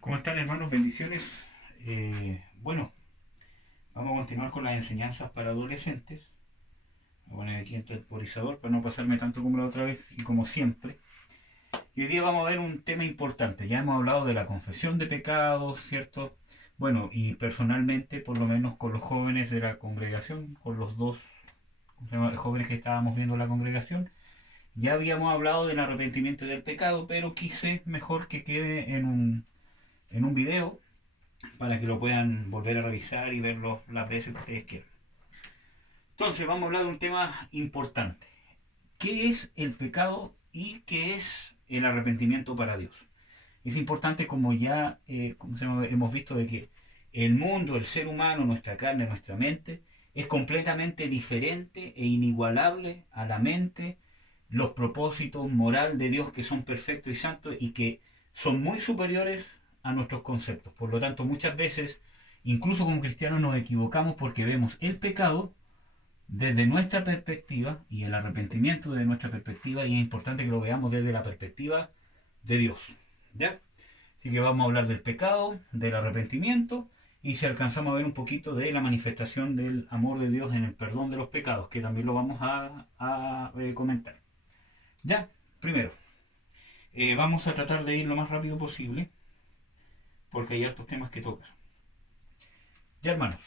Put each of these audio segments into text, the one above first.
¿Cómo están, hermanos? Bendiciones. Bueno, vamos a continuar con las enseñanzas para adolescentes. Voy a poner aquí el temporizador para no pasarme tanto como la otra vez y como siempre. Y hoy día vamos a ver un tema importante. Ya hemos hablado de la confesión de pecados, ¿cierto? Bueno, y personalmente, por lo menos con los jóvenes de la congregación, con los dos jóvenes que estábamos viendo en la congregación, ya habíamos hablado del arrepentimiento y del pecado, pero quise mejor que quede en un video para que lo puedan volver a revisar y verlo las veces que ustedes quieran. Entonces, vamos a hablar de un tema importante. ¿Qué es el pecado y qué es el arrepentimiento para Dios? Es importante, como ya hemos visto, de que el mundo, el ser humano, nuestra carne, nuestra mente, es completamente diferente e inigualable a la mente, los propósitos moral de Dios que son perfectos y santos y que son muy superiores a nuestros conceptos. Por lo tanto, muchas veces, incluso como cristianos, nos equivocamos porque vemos el pecado desde nuestra perspectiva y el arrepentimiento desde nuestra perspectiva, y es importante que lo veamos desde la perspectiva de Dios. ¿Ya? Así que vamos a hablar del pecado, del arrepentimiento, y si alcanzamos a ver un poquito de la manifestación del amor de Dios en el perdón de los pecados, que también lo vamos a comentar. Ya, primero, vamos a tratar de ir lo más rápido posible, porque hay hartos temas que tocar. Ya, hermanos,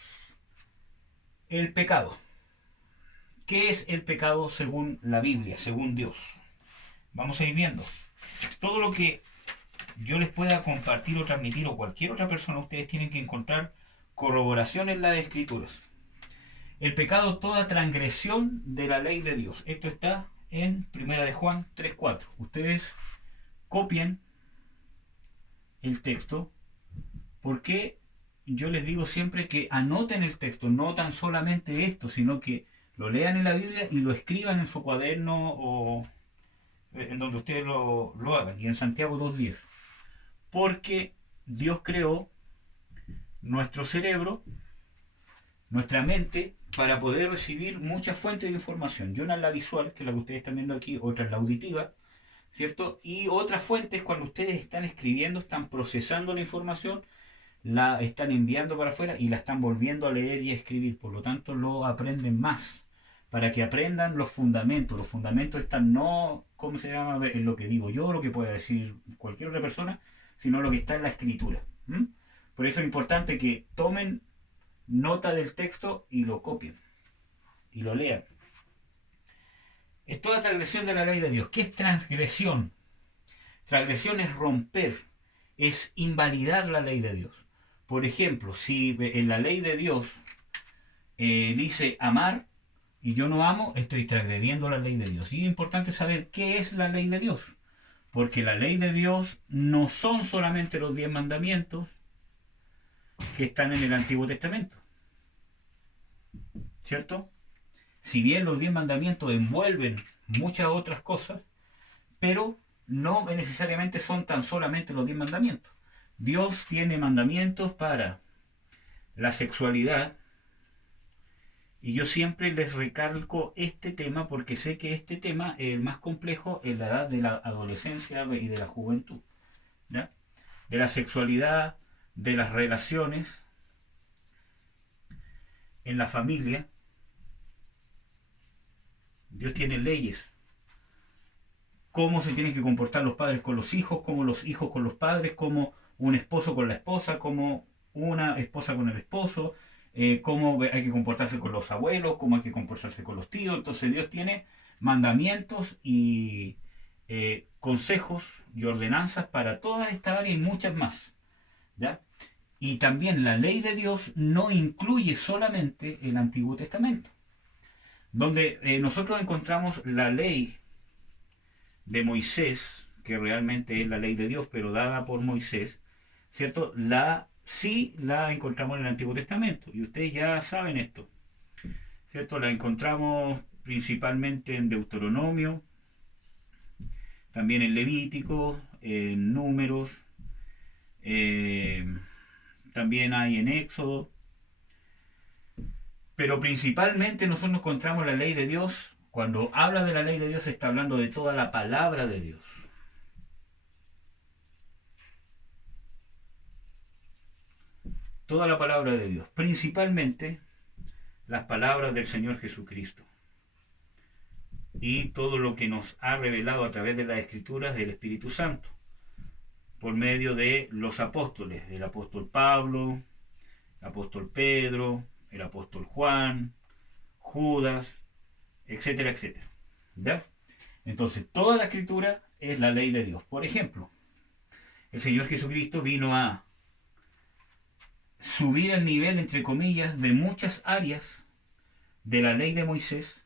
el pecado. ¿Qué es el pecado según la Biblia, según Dios? Vamos a ir viendo. Todo lo que yo les pueda compartir o transmitir o cualquier otra persona, ustedes tienen que encontrar corroboración en las escrituras. El pecado, toda transgresión de la ley de Dios. Esto está en 1 de Juan 3:4. Ustedes copien el texto, porque yo les digo siempre que anoten el texto, no tan solamente esto, sino que lo lean en la Biblia y lo escriban en su cuaderno o en donde ustedes lo hagan. Y en Santiago 2:10. Porque Dios creó nuestro cerebro, nuestra mente, para poder recibir muchas fuentes de información. Y una es la visual, que es la que ustedes están viendo aquí, otra es la auditiva, ¿cierto? Y otras fuentes, cuando ustedes están escribiendo, están procesando la información, la están enviando para afuera y la están volviendo a leer y a escribir. Por lo tanto, lo aprenden más. Para que aprendan los fundamentos. Los fundamentos están no, ¿cómo se llama? En lo que digo yo, lo que pueda decir cualquier otra persona, sino lo que está en la escritura. ¿Mm? Por eso es importante que tomen nota del texto y lo copien y lo lean. Es toda transgresión de la ley de Dios. ¿Qué es transgresión? Transgresión es romper, es invalidar la ley de Dios. Por ejemplo, si en la ley de Dios dice amar y yo no amo, estoy transgrediendo la ley de Dios. Y es importante saber qué es la ley de Dios. Porque la ley de Dios no son solamente los 10 mandamientos que están en el Antiguo Testamento. ¿Cierto? Si bien los 10 mandamientos envuelven muchas otras cosas, pero no necesariamente son tan solamente los 10 mandamientos. Dios tiene mandamientos para la sexualidad, y yo siempre les recalco este tema porque sé que este tema es el más complejo en la edad de la adolescencia y de la juventud. ¿Ya? De la sexualidad, de las relaciones en la familia. Dios tiene leyes. Cómo se tienen que comportar los padres con los hijos, cómo los hijos con los padres, cómo un esposo con la esposa, cómo una esposa con el esposo, cómo hay que comportarse con los abuelos, cómo hay que comportarse con los tíos. Entonces Dios tiene mandamientos y consejos y ordenanzas para todas estas áreas y muchas más. ¿Ya? Y también la ley de Dios no incluye solamente el Antiguo Testamento, donde nosotros encontramos la ley de Moisés, que realmente es la ley de Dios, pero dada por Moisés, ¿cierto? Sí la encontramos en el Antiguo Testamento, y ustedes ya saben esto, ¿cierto? La encontramos principalmente en Deuteronomio, también en Levítico, en Números, eh, también hay en Éxodo, pero principalmente nosotros encontramos la ley de Dios. Cuando habla de la ley de Dios, está hablando de toda la palabra de Dios. toda la palabra de Dios, principalmente las palabras del Señor Jesucristo y todo lo que nos ha revelado a través de las Escrituras del Espíritu Santo, por medio de los apóstoles, el apóstol Pablo, el apóstol Pedro, el apóstol Juan, Judas, etcétera, etcétera. ¿Ya? Entonces, toda la Escritura es la ley de Dios. Por ejemplo, el Señor Jesucristo vino a subir el nivel, entre comillas, de muchas áreas de la ley de Moisés,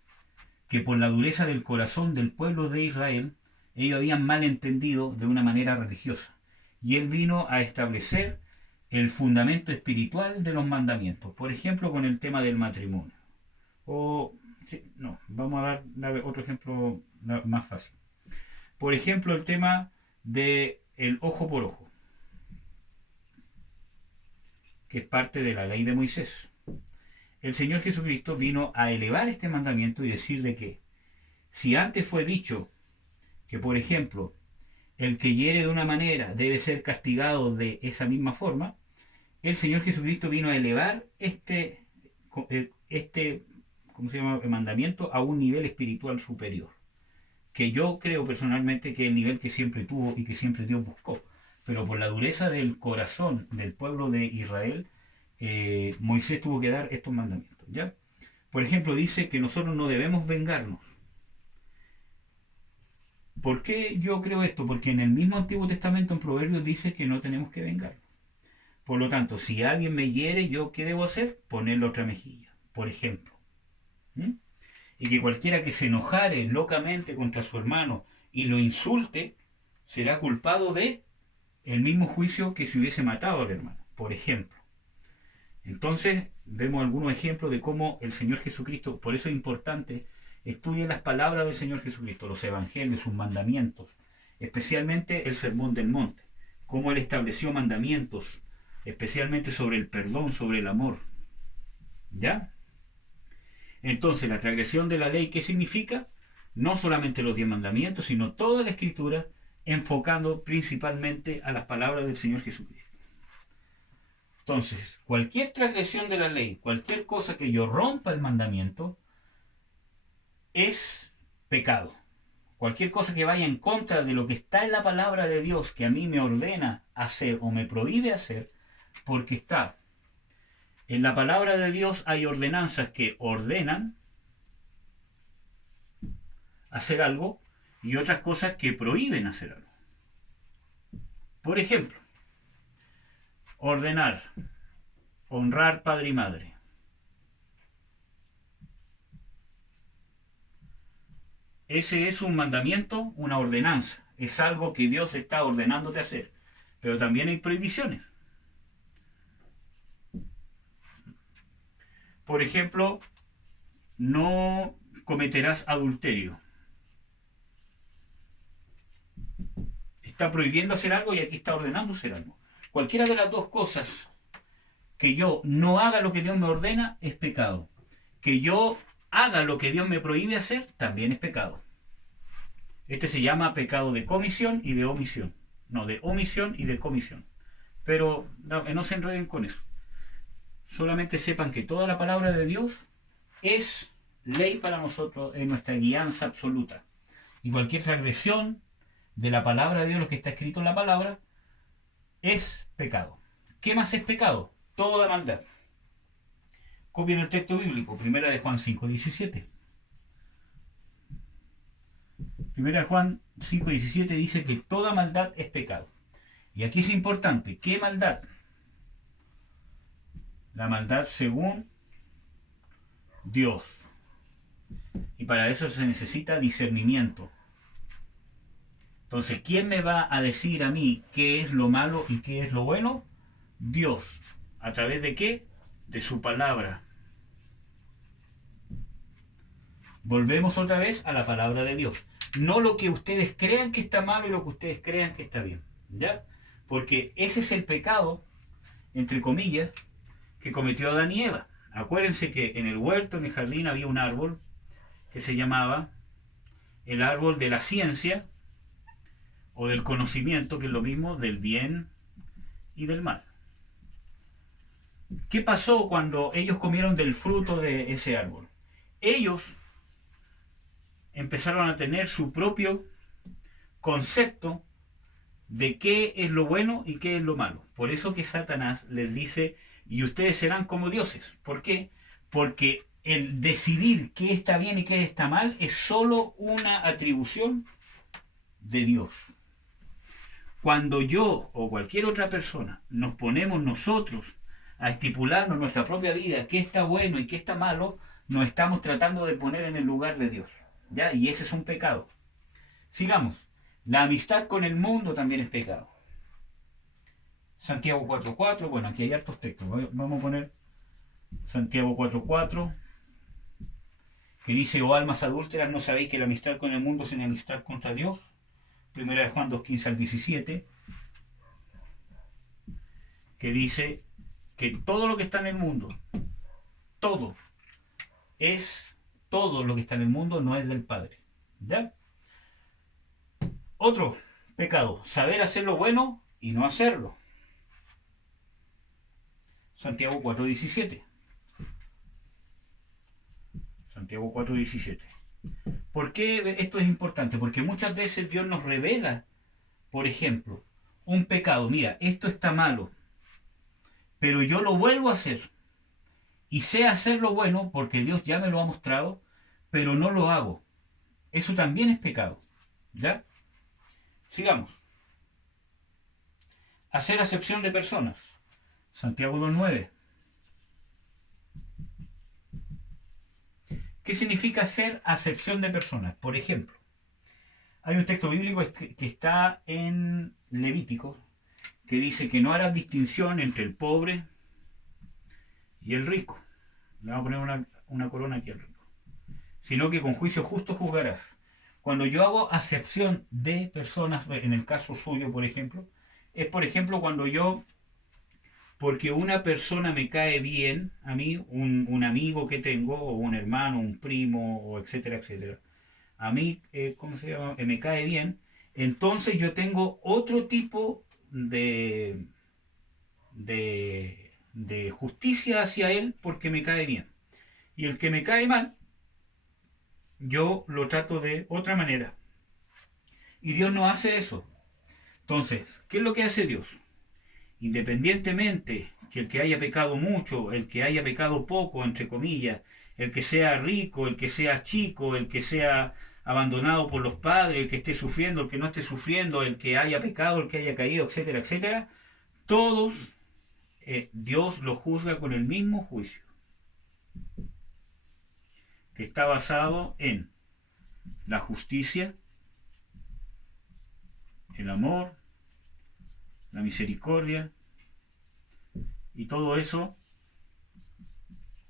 que por la dureza del corazón del pueblo de Israel, ellos habían malentendido de una manera religiosa. Y Él vino a establecer el fundamento espiritual de los mandamientos. Por ejemplo, con el tema del matrimonio. Vamos a dar otro ejemplo más fácil. Por ejemplo, el tema de el ojo por ojo, que es parte de la ley de Moisés. El Señor Jesucristo vino a elevar este mandamiento y decir de que si antes fue dicho que, por ejemplo, el que hiere de una manera debe ser castigado de esa misma forma, el Señor Jesucristo vino a elevar este ¿cómo se llama? Mandamiento a un nivel espiritual superior, que yo creo personalmente que es el nivel que siempre tuvo y que siempre Dios buscó, pero por la dureza del corazón del pueblo de Israel, Moisés tuvo que dar estos mandamientos, ¿ya? Por ejemplo, dice que nosotros no debemos vengarnos. ¿Por qué yo creo esto? Porque en el mismo Antiguo Testamento, en Proverbios, dice que no tenemos que vengarnos. Por lo tanto, si alguien me hiere, ¿yo qué debo hacer? Ponerle otra mejilla, por ejemplo. Y que cualquiera que se enojare locamente contra su hermano y lo insulte, será culpado de el mismo juicio que si hubiese matado al hermano, por ejemplo. Entonces, vemos algunos ejemplos de cómo el Señor Jesucristo, por eso es importante, estudie las palabras del Señor Jesucristo, los evangelios, sus mandamientos, especialmente el Sermón del Monte, cómo Él estableció mandamientos, especialmente sobre el perdón, sobre el amor. ¿Ya? Entonces, la transgresión de la ley, ¿qué significa? No solamente los 10 mandamientos, sino toda la Escritura, enfocando principalmente a las palabras del Señor Jesucristo. Entonces, cualquier transgresión de la ley, cualquier cosa que yo rompa el mandamiento, es pecado. Cualquier cosa que vaya en contra de lo que está en la palabra de Dios, que a mí me ordena hacer o me prohíbe hacer, porque está en la palabra de Dios, hay ordenanzas que ordenan hacer algo y otras cosas que prohíben hacer algo. Por ejemplo, ordenar, honrar padre y madre. Ese es un mandamiento, una ordenanza. Es algo que Dios está ordenándote hacer. Pero también hay prohibiciones. Por ejemplo, no cometerás adulterio. Está prohibiendo hacer algo y aquí está ordenando hacer algo. Cualquiera de las dos cosas, que yo no haga lo que Dios me ordena, es pecado. Que yo haga lo que Dios me prohíbe hacer, también es pecado. Este se llama pecado de comisión y de omisión. No, de omisión y de comisión. Pero no se enreden con eso. Solamente sepan que toda la palabra de Dios es ley para nosotros, es nuestra guianza absoluta. Y cualquier transgresión de la palabra de Dios, lo que está escrito en la palabra, es pecado. ¿Qué más es pecado? Toda maldad. Copien el texto bíblico, 1 de Juan 5:17. 1 de Juan 5:17 dice que toda maldad es pecado. Y aquí es importante, ¿qué maldad? La maldad según Dios. Y para eso se necesita discernimiento. Entonces, ¿quién me va a decir a mí qué es lo malo y qué es lo bueno? Dios. ¿A través de qué? De su palabra. Volvemos otra vez a la palabra de Dios. No lo que ustedes crean que está malo y lo que ustedes crean que está bien. ¿Ya? Porque ese es el pecado, entre comillas, que cometió Adán y Eva. Acuérdense que en el huerto, en el jardín, había un árbol que se llamaba el árbol de la ciencia o del conocimiento, que es lo mismo del bien y del mal. ¿Qué pasó cuando ellos comieron del fruto de ese árbol? Ellos empezaron a tener su propio concepto de qué es lo bueno y qué es lo malo. Por eso que Satanás les dice, y ustedes serán como dioses. ¿Por qué? Porque el decidir qué está bien y qué está mal es solo una atribución de Dios. Cuando yo o cualquier otra persona nos ponemos nosotros a estipularnos nuestra propia vida, qué está bueno y qué está malo, nos estamos tratando de poner en el lugar de Dios. ¿Ya? Y ese es un pecado. Sigamos. La amistad con el mundo también es pecado. Santiago 4.4, bueno, aquí hay hartos textos. Vamos a poner Santiago 4.4, que dice, oh almas adúlteras, ¿no sabéis que la amistad con el mundo es enemistad contra Dios? Primera de Juan 2.15 al 17, que dice que todo lo que está en el mundo, todo, todo lo que está en el mundo no es del Padre. ¿Ya? Otro pecado, saber hacer lo bueno y no hacerlo. Santiago 4.17. Santiago 4.17. ¿Por qué esto es importante? Porque muchas veces Dios nos revela, por ejemplo, un pecado. Mira, esto está malo, pero yo lo vuelvo a hacer. Y sé hacer lo bueno porque Dios ya me lo ha mostrado, pero no lo hago. Eso también es pecado. ¿Ya? Sigamos. Hacer acepción de personas. Santiago 2.9. ¿Qué significa hacer acepción de personas? Por ejemplo, hay un texto bíblico que está en Levítico que dice que no harás distinción entre el pobre y el rico. Le vamos a poner una corona aquí al rico. Sino que con juicio justo juzgarás. Cuando yo hago acepción de personas, en el caso suyo, por ejemplo, es por ejemplo cuando yo, porque una persona me cae bien, a mí, un amigo que tengo, o un hermano, un primo, o etcétera, etcétera, a mí, ¿cómo se llama? Me cae bien, entonces yo tengo otro tipo de justicia hacia él porque me cae bien. Y el que me cae mal, yo lo trato de otra manera. Y Dios no hace eso. Entonces, ¿qué es lo que hace Dios? Independientemente que el que haya pecado mucho, el que haya pecado poco, entre comillas, el que sea rico, el que sea chico, el que sea abandonado por los padres, el que esté sufriendo, el que no esté sufriendo, el que haya pecado, el que haya caído, etcétera, etcétera, todos Dios los juzga con el mismo juicio, que está basado en la justicia, el amor, la misericordia y todo eso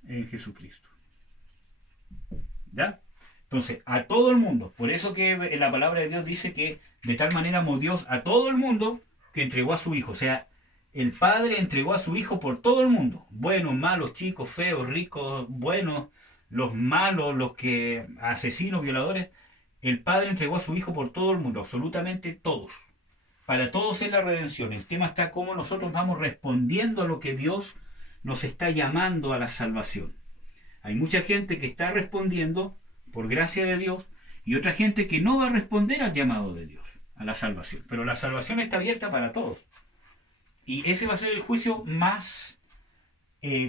en Jesucristo. ¿Ya? Entonces, a todo el mundo, por eso que en la palabra de Dios dice que de tal manera amó Dios a todo el mundo que entregó a su Hijo. O sea, el Padre entregó a su Hijo por todo el mundo. Buenos, malos, chicos, feos, ricos, buenos, los malos, los que asesinos, violadores. El Padre entregó a su Hijo por todo el mundo, absolutamente todos. Para todos es la redención. El tema está cómo nosotros vamos respondiendo a lo que Dios nos está llamando a la salvación. Hay mucha gente que está respondiendo por gracia de Dios y otra gente que no va a responder al llamado de Dios, a la salvación. Pero la salvación está abierta para todos. Y ese va a ser el juicio más,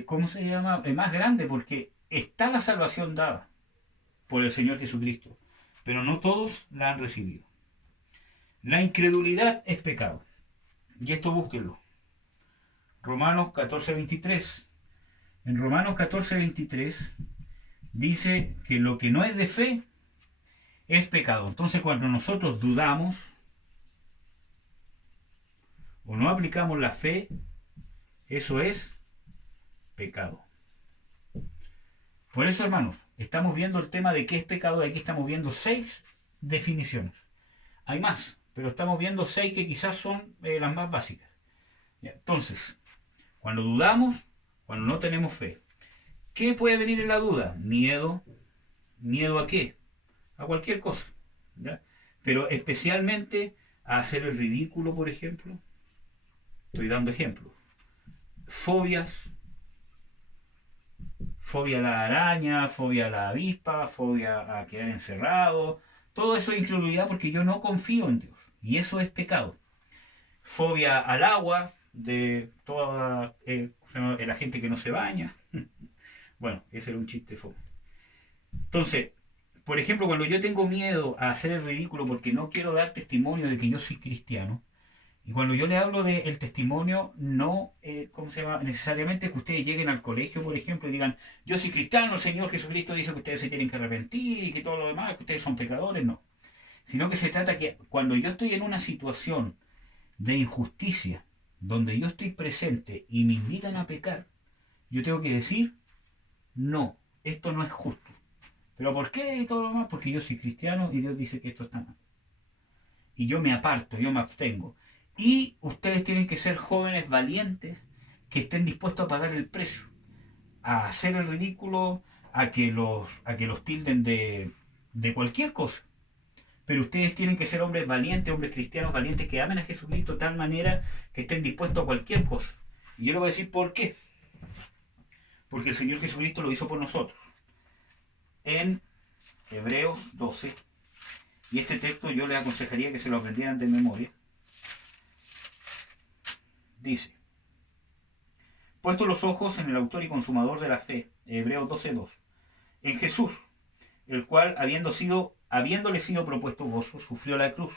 ¿cómo se llama? Más grande, porque está la salvación dada por el Señor Jesucristo, pero no todos la han recibido. La incredulidad es pecado. Y esto búsquenlo. Romanos 14:23. En Romanos 14:23 dice que lo que no es de fe es pecado. Entonces cuando nosotros dudamos o no aplicamos la fe, eso es pecado. Por eso, hermanos, estamos viendo el tema de qué es pecado. De aquí estamos viendo 6 definiciones. Hay más, pero estamos viendo 6 que quizás son las más básicas. Entonces, cuando dudamos, cuando no tenemos fe, ¿qué puede venir en la duda? Miedo. ¿Miedo a qué? A cualquier cosa. ¿Ya? Pero especialmente a hacer el ridículo, por ejemplo. Estoy dando ejemplos. Fobias, fobia a la araña, fobia a la avispa, fobia a quedar encerrado. Todo eso es incredulidad porque yo no confío en Dios. Y eso es pecado. Fobia al agua, de toda la gente que no se baña. Bueno, ese era un chiste fome. Entonces, por ejemplo, cuando yo tengo miedo a hacer el ridículo porque no quiero dar testimonio de que yo soy cristiano, y cuando yo le hablo del testimonio, no, ¿cómo se llama? Necesariamente que ustedes lleguen al colegio, por ejemplo, y digan, yo soy cristiano, el Señor Jesucristo dice que ustedes se tienen que arrepentir y que todo lo demás, que ustedes son pecadores, no. Sino que se trata que cuando yo estoy en una situación de injusticia, donde yo estoy presente y me invitan a pecar, yo tengo que decir, no, esto no es justo. ¿Pero por qué y todo lo demás? Porque yo soy cristiano y Dios dice que esto está mal. Y yo me aparto, yo me abstengo. Y ustedes tienen que ser jóvenes valientes que estén dispuestos a pagar el precio, a hacer el ridículo, a que los tilden de cualquier cosa. Pero ustedes tienen que ser hombres valientes, hombres cristianos valientes que amen a Jesucristo de tal manera que estén dispuestos a cualquier cosa. Y yo les voy a decir por qué. Porque el Señor Jesucristo lo hizo por nosotros. En Hebreos 12, y este texto yo les aconsejaría que se lo aprendieran de memoria, dice, puesto los ojos en el autor y consumador de la fe, Hebreos 12:2, en Jesús, el cual, habiéndole sido propuesto gozo, sufrió la cruz,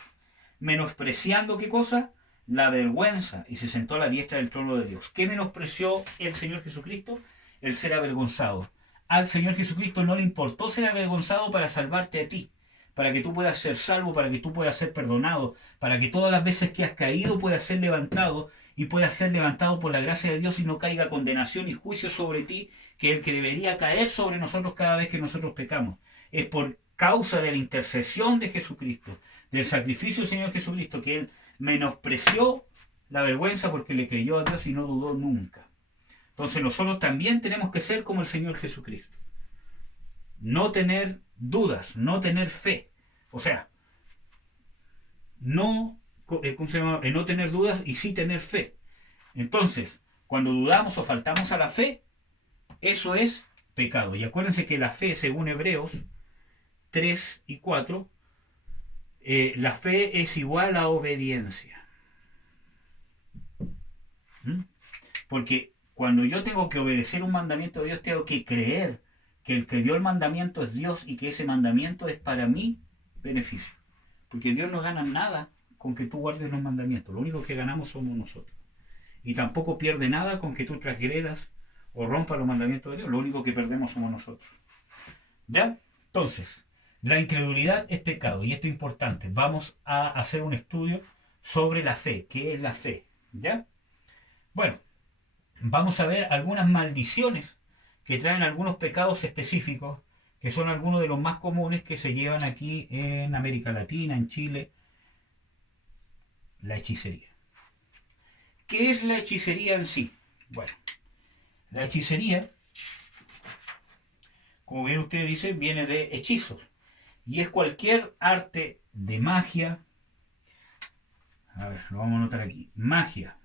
menospreciando, ¿qué cosa? La vergüenza, y se sentó a la diestra del trono de Dios. ¿Qué menospreció el Señor Jesucristo? El ser avergonzado. Al Señor Jesucristo no le importó ser avergonzado para salvarte a ti, para que tú puedas ser salvo, para que tú puedas ser perdonado, para que todas las veces que has caído puedas ser levantado y puedas ser levantado por la gracia de Dios y no caiga condenación y juicio sobre ti, que es el que debería caer sobre nosotros cada vez que nosotros pecamos. Es por causa de la intercesión de Jesucristo, del sacrificio del Señor Jesucristo, que Él menospreció la vergüenza porque le creyó a Dios y no dudó nunca. Entonces nosotros también tenemos que ser como el Señor Jesucristo. No tener dudas, no tener fe. O sea, no, ¿cómo se llama? No tener dudas y sí tener fe. Entonces, cuando dudamos o faltamos a la fe, eso es pecado. Y acuérdense que la fe, según Hebreos 3 y 4, la fe es igual a obediencia. ¿Mm? Porque cuando yo tengo que obedecer un mandamiento de Dios, tengo que creer que el que dio el mandamiento es Dios y que ese mandamiento es para mí beneficio. Porque Dios no gana nada con que tú guardes los mandamientos. Lo único que ganamos somos nosotros. Y tampoco pierde nada con que tú transgredas o rompas los mandamientos de Dios. Lo único que perdemos somos nosotros. ¿Ya? Entonces, la incredulidad es pecado. Y esto es importante. Vamos a hacer un estudio sobre la fe. ¿Qué es la fe? ¿Ya? Bueno, vamos a ver algunas maldiciones que traen algunos pecados específicos, que son algunos de los más comunes que se llevan aquí en América Latina, en Chile. La hechicería. ¿Qué es la hechicería en sí? Bueno, la hechicería, como bien usted dice, viene de hechizos. Y es cualquier arte de magia. A ver, lo vamos a anotar aquí. Magia.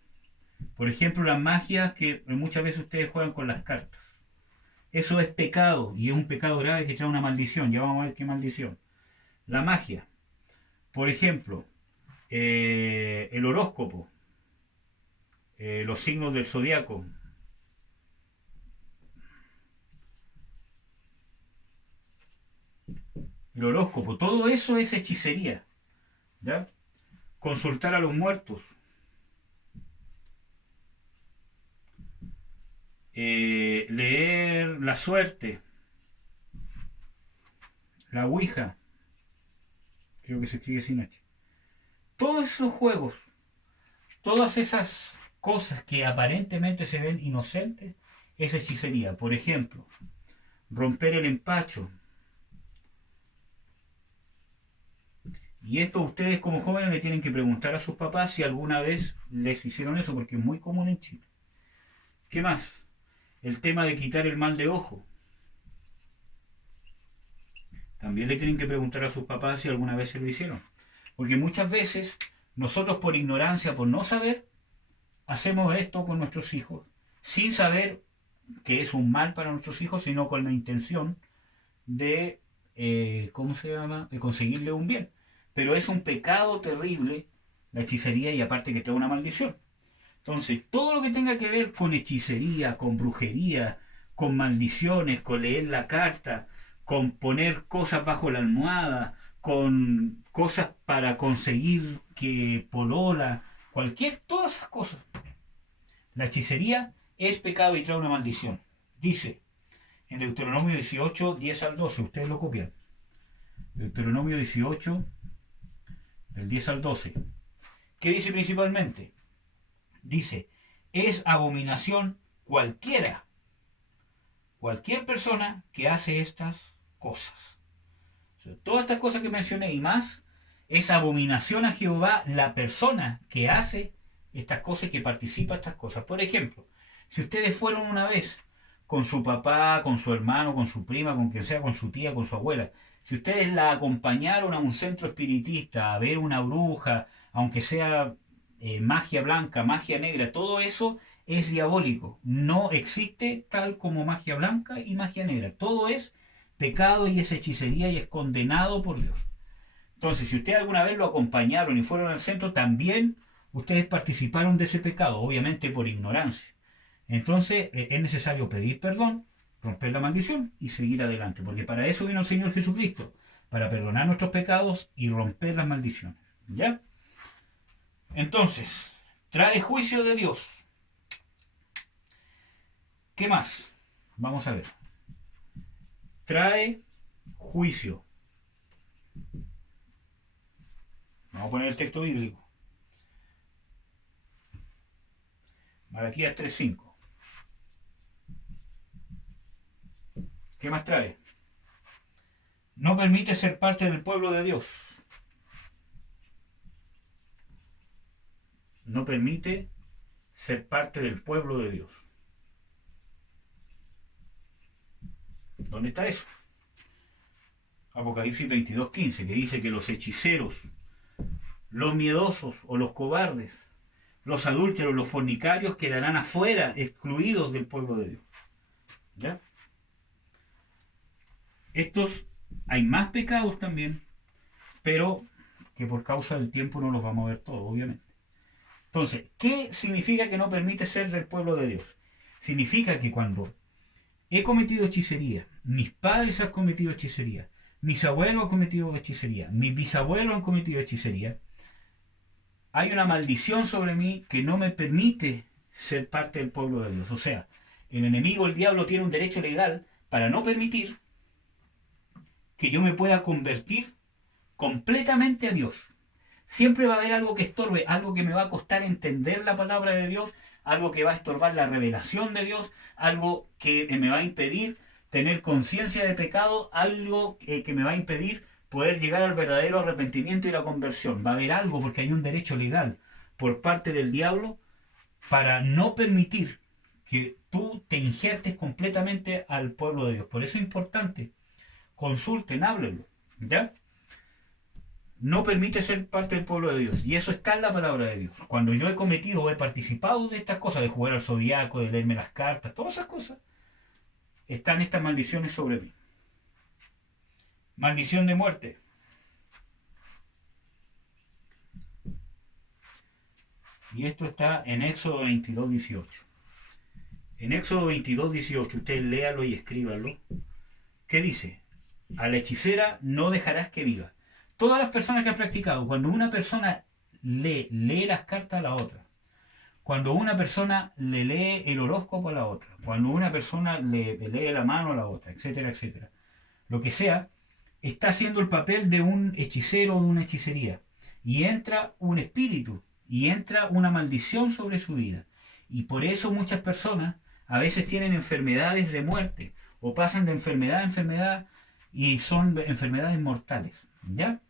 Por ejemplo, las magias que muchas veces ustedes juegan con las cartas. Eso es pecado y es un pecado grave que trae una maldición. Ya vamos a ver qué maldición. La magia. Por ejemplo, el horóscopo, los signos del zodiaco. El horóscopo, todo eso es hechicería. ¿Ya? Consultar a los muertos. Leer la suerte. La Ouija. Creo que se escribe sin H. Todos esos juegos, todas esas cosas que aparentemente se ven inocentes, es hechicería. Por ejemplo, romper el empacho. Y esto ustedes como jóvenes le tienen que preguntar a sus papás si alguna vez les hicieron eso, porque es muy común en Chile. ¿Qué más? El tema de quitar el mal de ojo. También le tienen que preguntar a sus papás si alguna vez se lo hicieron. Porque muchas veces nosotros por ignorancia, por no saber, hacemos esto con nuestros hijos sin saber que es un mal para nuestros hijos, sino con la intención de, ¿cómo se llama?, de conseguirle un bien. Pero es un pecado terrible la hechicería y aparte que trae una maldición. Entonces, todo lo que tenga que ver con hechicería, con brujería, con maldiciones, con leer la carta, con poner cosas bajo la almohada, con cosas para conseguir que polola, todas esas cosas. La hechicería es pecado y trae una maldición. Dice en Deuteronomio 18, 10 al 12, ustedes lo copian. Deuteronomio 18, del 10 al 12. ¿Qué dice principalmente? Dice, es abominación cualquier persona que hace estas cosas. O sea, todas estas cosas que mencioné y más, es abominación a Jehová la persona que hace estas cosas y que participa en estas cosas. Por ejemplo, si ustedes fueron una vez con su papá, con su hermano, con su prima, con quien sea, con su tía, con su abuela, si ustedes la acompañaron a un centro espiritista, a ver una bruja, aunque sea magia blanca, magia negra, todo eso es diabólico. No existe tal como magia blanca y magia negra. Todo es pecado y es hechicería y es condenado por Dios. Entonces, si ustedes alguna vez lo acompañaron y fueron al centro, también ustedes participaron de ese pecado, obviamente por ignorancia. Entonces, es necesario pedir perdón, romper la maldición y seguir adelante, porque para eso vino el Señor Jesucristo, para perdonar nuestros pecados y romper las maldiciones. ¿Ya? Entonces, trae juicio de Dios. ¿Qué más? Vamos a ver. Trae juicio. Vamos a poner el texto bíblico. Malaquías 3:5. ¿Qué más trae? No permite ser parte del pueblo de Dios. No permite ser parte del pueblo de Dios. ¿Dónde está eso? Apocalipsis 22:15, que dice que los hechiceros, los miedosos o los cobardes, los adúlteros, los fornicarios quedarán afuera, excluidos del pueblo de Dios. ¿Ya? Estos, hay más pecados también, pero que por causa del tiempo no los vamos a ver todos, obviamente. Entonces, ¿qué significa que no permite ser del pueblo de Dios? Significa que cuando he cometido hechicería, mis padres han cometido hechicería, mis abuelos han cometido hechicería, mis bisabuelos han cometido hechicería, hay una maldición sobre mí que no me permite ser parte del pueblo de Dios. O sea, el enemigo, el diablo, tiene un derecho legal para no permitir que yo me pueda convertir completamente a Dios. Siempre va a haber algo que estorbe, algo que me va a costar entender la palabra de Dios, algo que va a estorbar la revelación de Dios, algo que me va a impedir tener conciencia de pecado, algo que me va a impedir poder llegar al verdadero arrepentimiento y la conversión. Va a haber algo porque hay un derecho legal por parte del diablo para no permitir que tú te injertes completamente al pueblo de Dios. Por eso es importante, consulten, háblenlo, ¿ya? No permite ser parte del pueblo de Dios. Y eso está en la palabra de Dios. Cuando yo he cometido o he participado de estas cosas, de jugar al zodiaco, de leerme las cartas, todas esas cosas, están estas maldiciones sobre mí. Maldición de muerte. Y esto está en Éxodo 22:18. En Éxodo 22:18, ustedes léalo y escríbanlo. ¿Qué dice? A la hechicera no dejarás que viva. Todas las personas que han practicado, cuando una persona lee las cartas a la otra, cuando una persona le lee el horóscopo a la otra, cuando una persona le lee la mano a la otra, etcétera, etcétera, lo que sea, está haciendo el papel de un hechicero o de una hechicería. Y entra un espíritu, y entra una maldición sobre su vida. Y por eso muchas personas a veces tienen enfermedades de muerte, o pasan de enfermedad a enfermedad, y son enfermedades mortales. ¿Ya?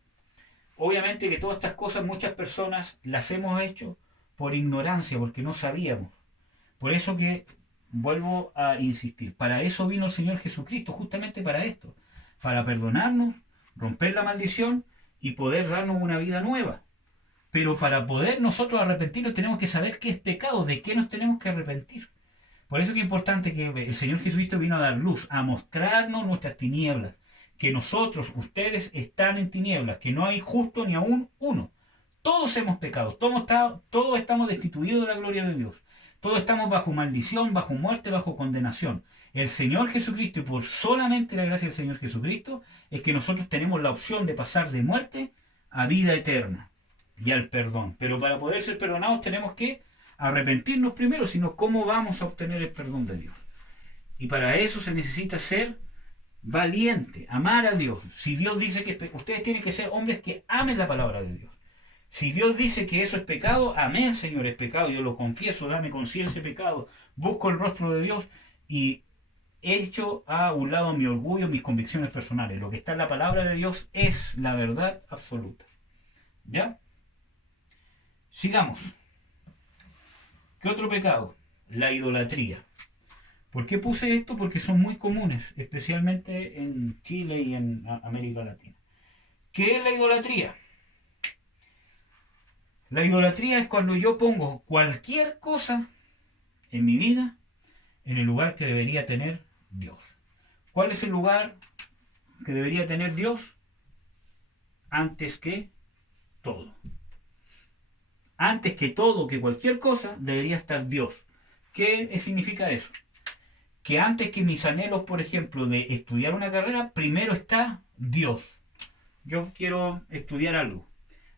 Obviamente que todas estas cosas muchas personas las hemos hecho por ignorancia, porque no sabíamos. Por eso que vuelvo a insistir, para eso vino el Señor Jesucristo, justamente para esto, para perdonarnos, romper la maldición y poder darnos una vida nueva. Pero para poder nosotros arrepentirnos tenemos que saber qué es pecado, de qué nos tenemos que arrepentir. Por eso que es importante que el Señor Jesucristo vino a dar luz, a mostrarnos nuestras tinieblas, que nosotros, ustedes, están en tinieblas, que no hay justo ni aún uno. Todos hemos pecado, todos estamos destituidos de la gloria de Dios. Todos estamos bajo maldición, bajo muerte, bajo condenación. El Señor Jesucristo, y por solamente la gracia del Señor Jesucristo, es que nosotros tenemos la opción de pasar de muerte a vida eterna y al perdón. Pero para poder ser perdonados tenemos que arrepentirnos primero, sino cómo vamos a obtener el perdón de Dios. Y para eso se necesita ser valiente, amar a Dios. Si Dios dice que ustedes tienen que ser hombres que amen la palabra de Dios. Si Dios dice que eso es pecado, amén, Señor, es pecado, yo lo confieso, dame conciencia de pecado, busco el rostro de Dios y echo a un lado mi orgullo, mis convicciones personales. Lo que está en la palabra de Dios es la verdad absoluta. ¿Ya? Sigamos. ¿Qué otro pecado? La idolatría. ¿Por qué puse esto? Porque son muy comunes, especialmente en Chile y en América Latina. ¿Qué es la idolatría? La idolatría es cuando yo pongo cualquier cosa en mi vida en el lugar que debería tener Dios. ¿Cuál es el lugar que debería tener Dios? Antes que todo. Antes que todo, que cualquier cosa, debería estar Dios. ¿Qué significa eso? Que antes que mis anhelos, por ejemplo, de estudiar una carrera, primero está Dios. Yo quiero estudiar algo.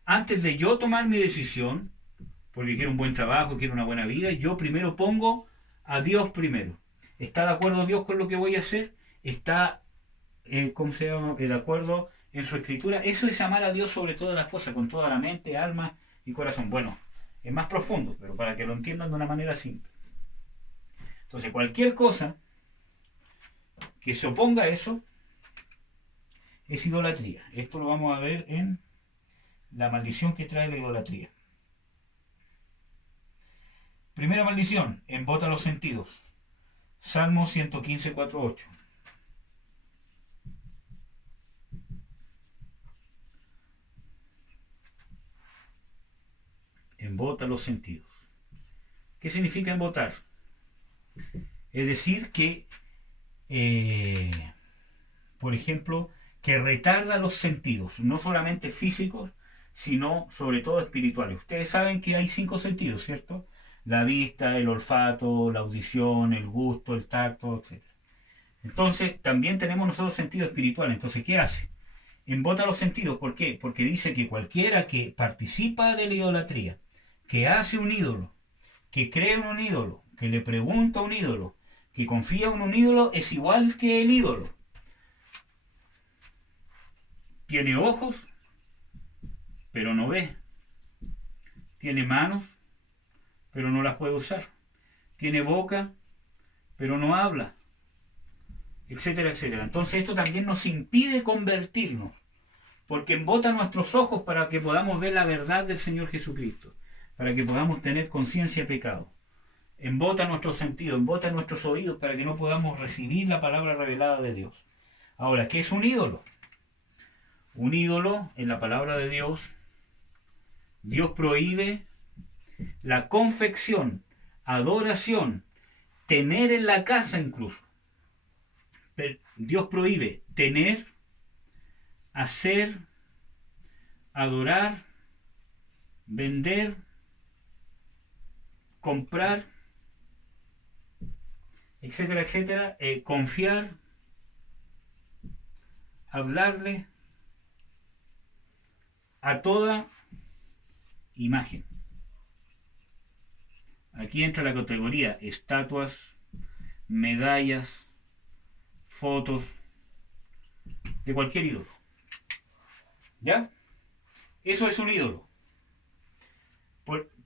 Antes de yo tomar mi decisión, porque quiero un buen trabajo, quiero una buena vida, yo primero pongo a Dios primero. ¿Está de acuerdo Dios con lo que voy a hacer? ¿Está, ¿cómo se llama?, de acuerdo en su escritura? Eso es amar a Dios sobre todas las cosas, con toda la mente, alma y corazón. Bueno, es más profundo, pero para que lo entiendan de una manera simple. Entonces, cualquier cosa que se oponga a eso es idolatría. Esto lo vamos a ver en la maldición que trae la idolatría. Primera maldición, embota los sentidos. Salmo 115, 4, 8. Embota los sentidos. ¿Qué significa embotar? Es decir que, por ejemplo, que retarda los sentidos, no solamente físicos, sino sobre todo espirituales. Ustedes saben que hay 5 sentidos, ¿cierto? La vista, el olfato, la audición, el gusto, el tacto, etc. Entonces, también tenemos nosotros sentido espiritual. Entonces, ¿qué hace? Embota los sentidos. ¿Por qué? Porque dice que cualquiera que participa de la idolatría, que hace un ídolo, que cree en un ídolo, que le pregunta a un ídolo, que confía en un ídolo, es igual que el ídolo. Tiene ojos, pero no ve. Tiene manos, pero no las puede usar. Tiene boca, pero no habla, etcétera, etcétera. Entonces esto también nos impide convertirnos, porque embota nuestros ojos para que podamos ver la verdad del Señor Jesucristo, para que podamos tener conciencia de pecado. Embota nuestros sentidos, embota nuestros oídos para que no podamos recibir la palabra revelada de Dios. Ahora, ¿qué es un ídolo? Un ídolo, en la palabra de Dios, Dios prohíbe la confección, adoración, tener en la casa incluso. Dios prohíbe tener, hacer, adorar, vender, comprar, etcétera, etcétera, confiar, hablarle a toda imagen. Aquí entra la categoría estatuas, medallas, fotos, de cualquier ídolo. ¿Ya? Eso es un ídolo.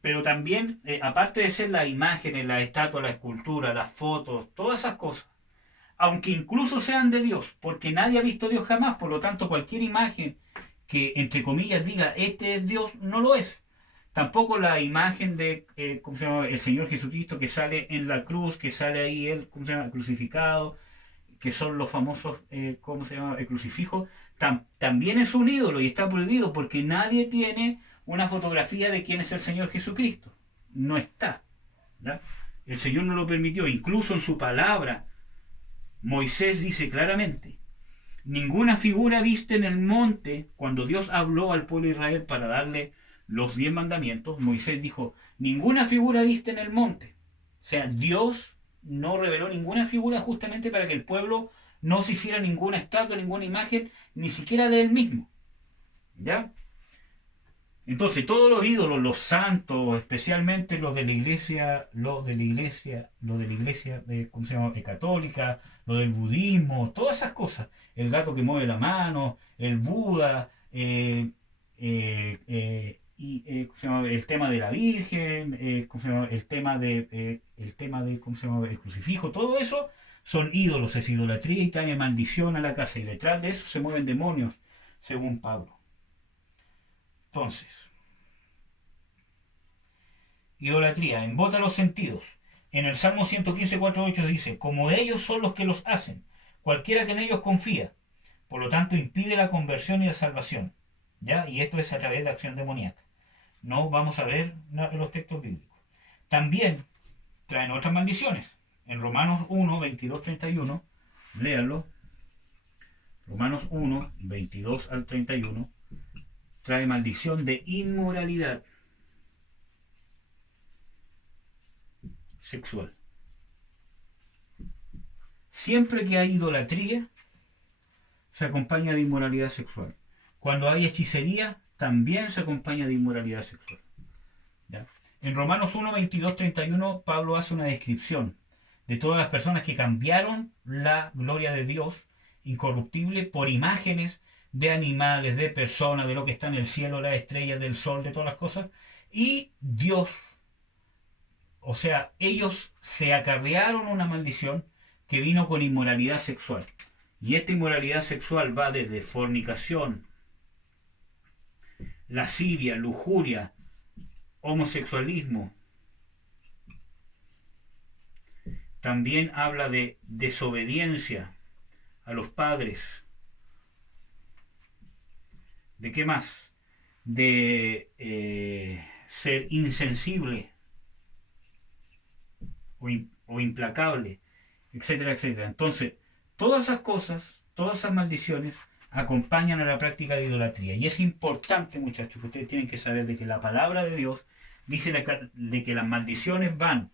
Pero también, aparte de ser las imágenes, la estatua, la escultura, las fotos, todas esas cosas, aunque incluso sean de Dios, porque nadie ha visto a Dios jamás, por lo tanto cualquier imagen que, entre comillas, diga, este es Dios, no lo es. Tampoco la imagen de, ¿cómo se llama?, el Señor Jesucristo que sale en la cruz, que sale ahí él, ¿cómo se llama?, crucificado, que son los famosos, ¿cómo se llama?, el crucifijo, también es un ídolo y está prohibido porque nadie tiene una fotografía de quién es el Señor Jesucristo. No está, ¿verdad? El Señor no lo permitió. Incluso en su palabra, Moisés dice claramente, ninguna figura vista en el monte, cuando Dios habló al pueblo de Israel para darle los 10 mandamientos, Moisés dijo, ninguna figura vista en el monte. O sea, Dios no reveló ninguna figura justamente para que el pueblo no se hiciera ninguna estatua, ninguna imagen, ni siquiera de él mismo. ¿Ya? Entonces, todos los ídolos, los santos, especialmente los de la iglesia, ¿cómo se llama? Católica, lo del budismo, todas esas cosas, el gato que mueve la mano, el Buda, ¿cómo se llama? El tema de la Virgen, ¿cómo se llama? El tema de, ¿cómo se llama? El crucifijo, todo eso son ídolos, es idolatría y trae maldición a la casa, y detrás de eso se mueven demonios, según Pablo. Entonces, idolatría, embota los sentidos. En el Salmo 115, 4:8 dice, como ellos son los que los hacen, cualquiera que en ellos confía, por lo tanto impide la conversión y la salvación. ¿Ya? Y esto es a través de acción demoníaca. No vamos a ver los textos bíblicos. También traen otras maldiciones. En Romanos 1, 22, 31, léanlo. Romanos 1, 22 al 31, trae maldición de inmoralidad sexual. Siempre que hay idolatría, se acompaña de inmoralidad sexual. Cuando hay hechicería, también se acompaña de inmoralidad sexual. ¿Ya? En Romanos 1, 22, 31, Pablo hace una descripción de todas las personas que cambiaron la gloria de Dios incorruptible por imágenes de animales, de personas, de lo que está en el cielo, las estrellas, del sol, de todas las cosas. Y Dios, o sea, ellos se acarrearon una maldición que vino con inmoralidad sexual. Y esta inmoralidad sexual va desde fornicación, lascivia, lujuria, homosexualismo. También habla de desobediencia a los padres. ¿De qué más? De ser insensible o implacable, etcétera, etcétera. Entonces, todas esas cosas, todas esas maldiciones acompañan a la práctica de idolatría. Y es importante, muchachos, que ustedes tienen que saber de que la palabra de Dios dice de que las maldiciones van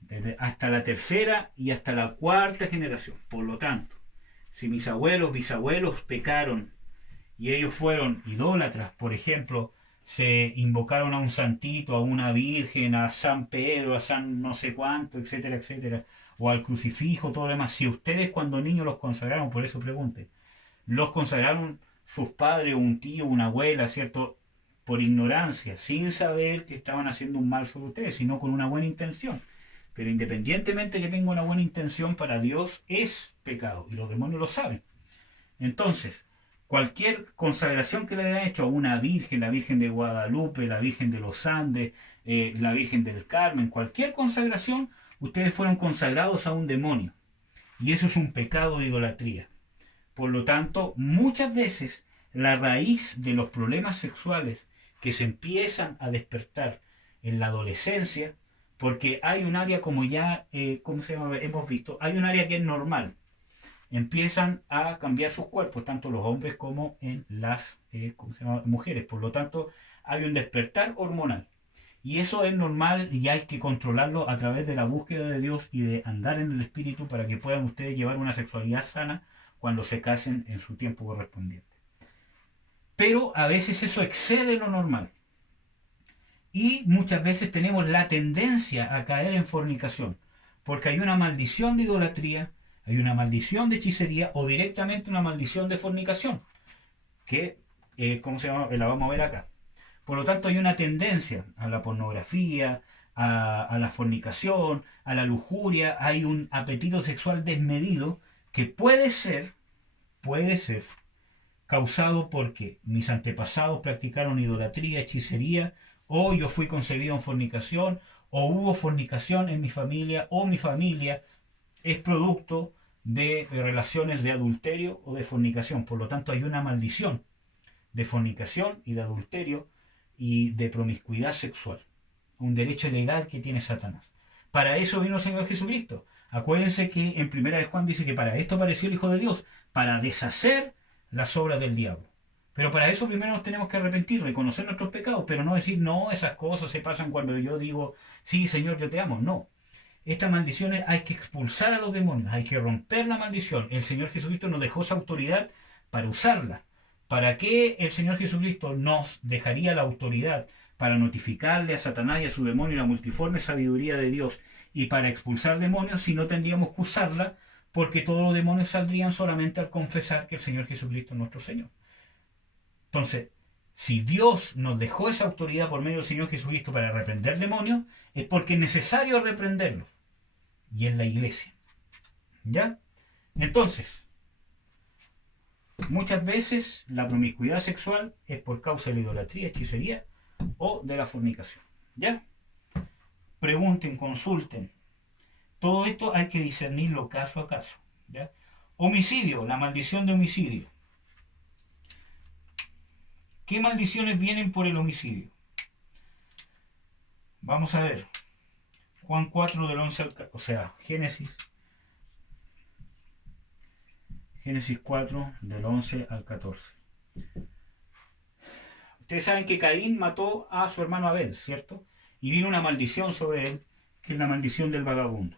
desde hasta la tercera y hasta la cuarta generación. Por lo tanto, si mis abuelos, bisabuelos pecaron y ellos fueron idólatras, por ejemplo, se invocaron a un santito, a una virgen, a San Pedro, a San no sé cuánto, etcétera, etcétera, o al crucifijo, todo lo demás. Si ustedes cuando niños los consagraron, por eso pregunten, los consagraron sus padres, un tío, una abuela, ¿cierto? Por ignorancia, sin saber que estaban haciendo un mal sobre ustedes, sino con una buena intención. Pero independientemente que tenga una buena intención, para Dios es pecado, y los demonios lo saben. Entonces, cualquier consagración que le hayan hecho a una virgen, la Virgen de Guadalupe, la Virgen de los Andes, la Virgen del Carmen, cualquier consagración, ustedes fueron consagrados a un demonio. Y eso es un pecado de idolatría. Por lo tanto, muchas veces la raíz de los problemas sexuales que se empiezan a despertar en la adolescencia, porque hay un área como ya, ¿cómo se llama? Hemos visto, hay un área que es normal. Empiezan a cambiar sus cuerpos, tanto los hombres como en las ¿cómo se llama? Mujeres. Por lo tanto, hay un despertar hormonal. Y eso es normal y hay que controlarlo a través de la búsqueda de Dios y de andar en el Espíritu para que puedan ustedes llevar una sexualidad sana cuando se casen en su tiempo correspondiente. Pero a veces eso excede lo normal. Y muchas veces tenemos la tendencia a caer en fornicación, porque hay una maldición de idolatría, hay una maldición de hechicería o directamente una maldición de fornicación, que, ¿cómo se llama? La vamos a ver acá. Por lo tanto, hay una tendencia a la pornografía, a la fornicación, a la lujuria, hay un apetito sexual desmedido que puede ser causado porque mis antepasados practicaron idolatría, hechicería, o yo fui concebido en fornicación, o hubo fornicación en mi familia, o mi familia es producto de relaciones de adulterio o de fornicación. Por lo tanto, hay una maldición de fornicación y de adulterio y de promiscuidad sexual. Un derecho legal que tiene Satanás. Para eso vino el Señor Jesucristo. Acuérdense que en Primera de Juan dice que para esto apareció el Hijo de Dios, para deshacer las obras del diablo. Pero para eso primero nos tenemos que arrepentir, reconocer nuestros pecados, pero no decir, no, esas cosas se pasan cuando yo digo, sí, Señor, yo te amo. No. Estas maldiciones hay que expulsar a los demonios, hay que romper la maldición. El Señor Jesucristo nos dejó esa autoridad para usarla. ¿Para qué el Señor Jesucristo nos dejaría la autoridad para notificarle a Satanás y a su demonio la multiforme sabiduría de Dios y para expulsar demonios si no tendríamos que usarla? Porque todos los demonios saldrían solamente al confesar que el Señor Jesucristo es nuestro Señor. Entonces, si Dios nos dejó esa autoridad por medio del Señor Jesucristo para reprender demonios, es porque es necesario reprenderlos. Y en la iglesia. ¿Ya? Entonces, muchas veces la promiscuidad sexual es por causa de la idolatría, hechicería o de la fornicación. ¿Ya? Pregunten, consulten. Todo esto hay que discernirlo caso a caso. ¿Ya? Homicidio, la maldición de homicidio. ¿Qué maldiciones vienen por el homicidio? Vamos a ver. Juan 4 del 11 al 14, o sea, Génesis 4 del 11 al 14. Ustedes saben que Caín mató a su hermano Abel, ¿cierto? Y vino una maldición sobre él, que es la maldición del vagabundo.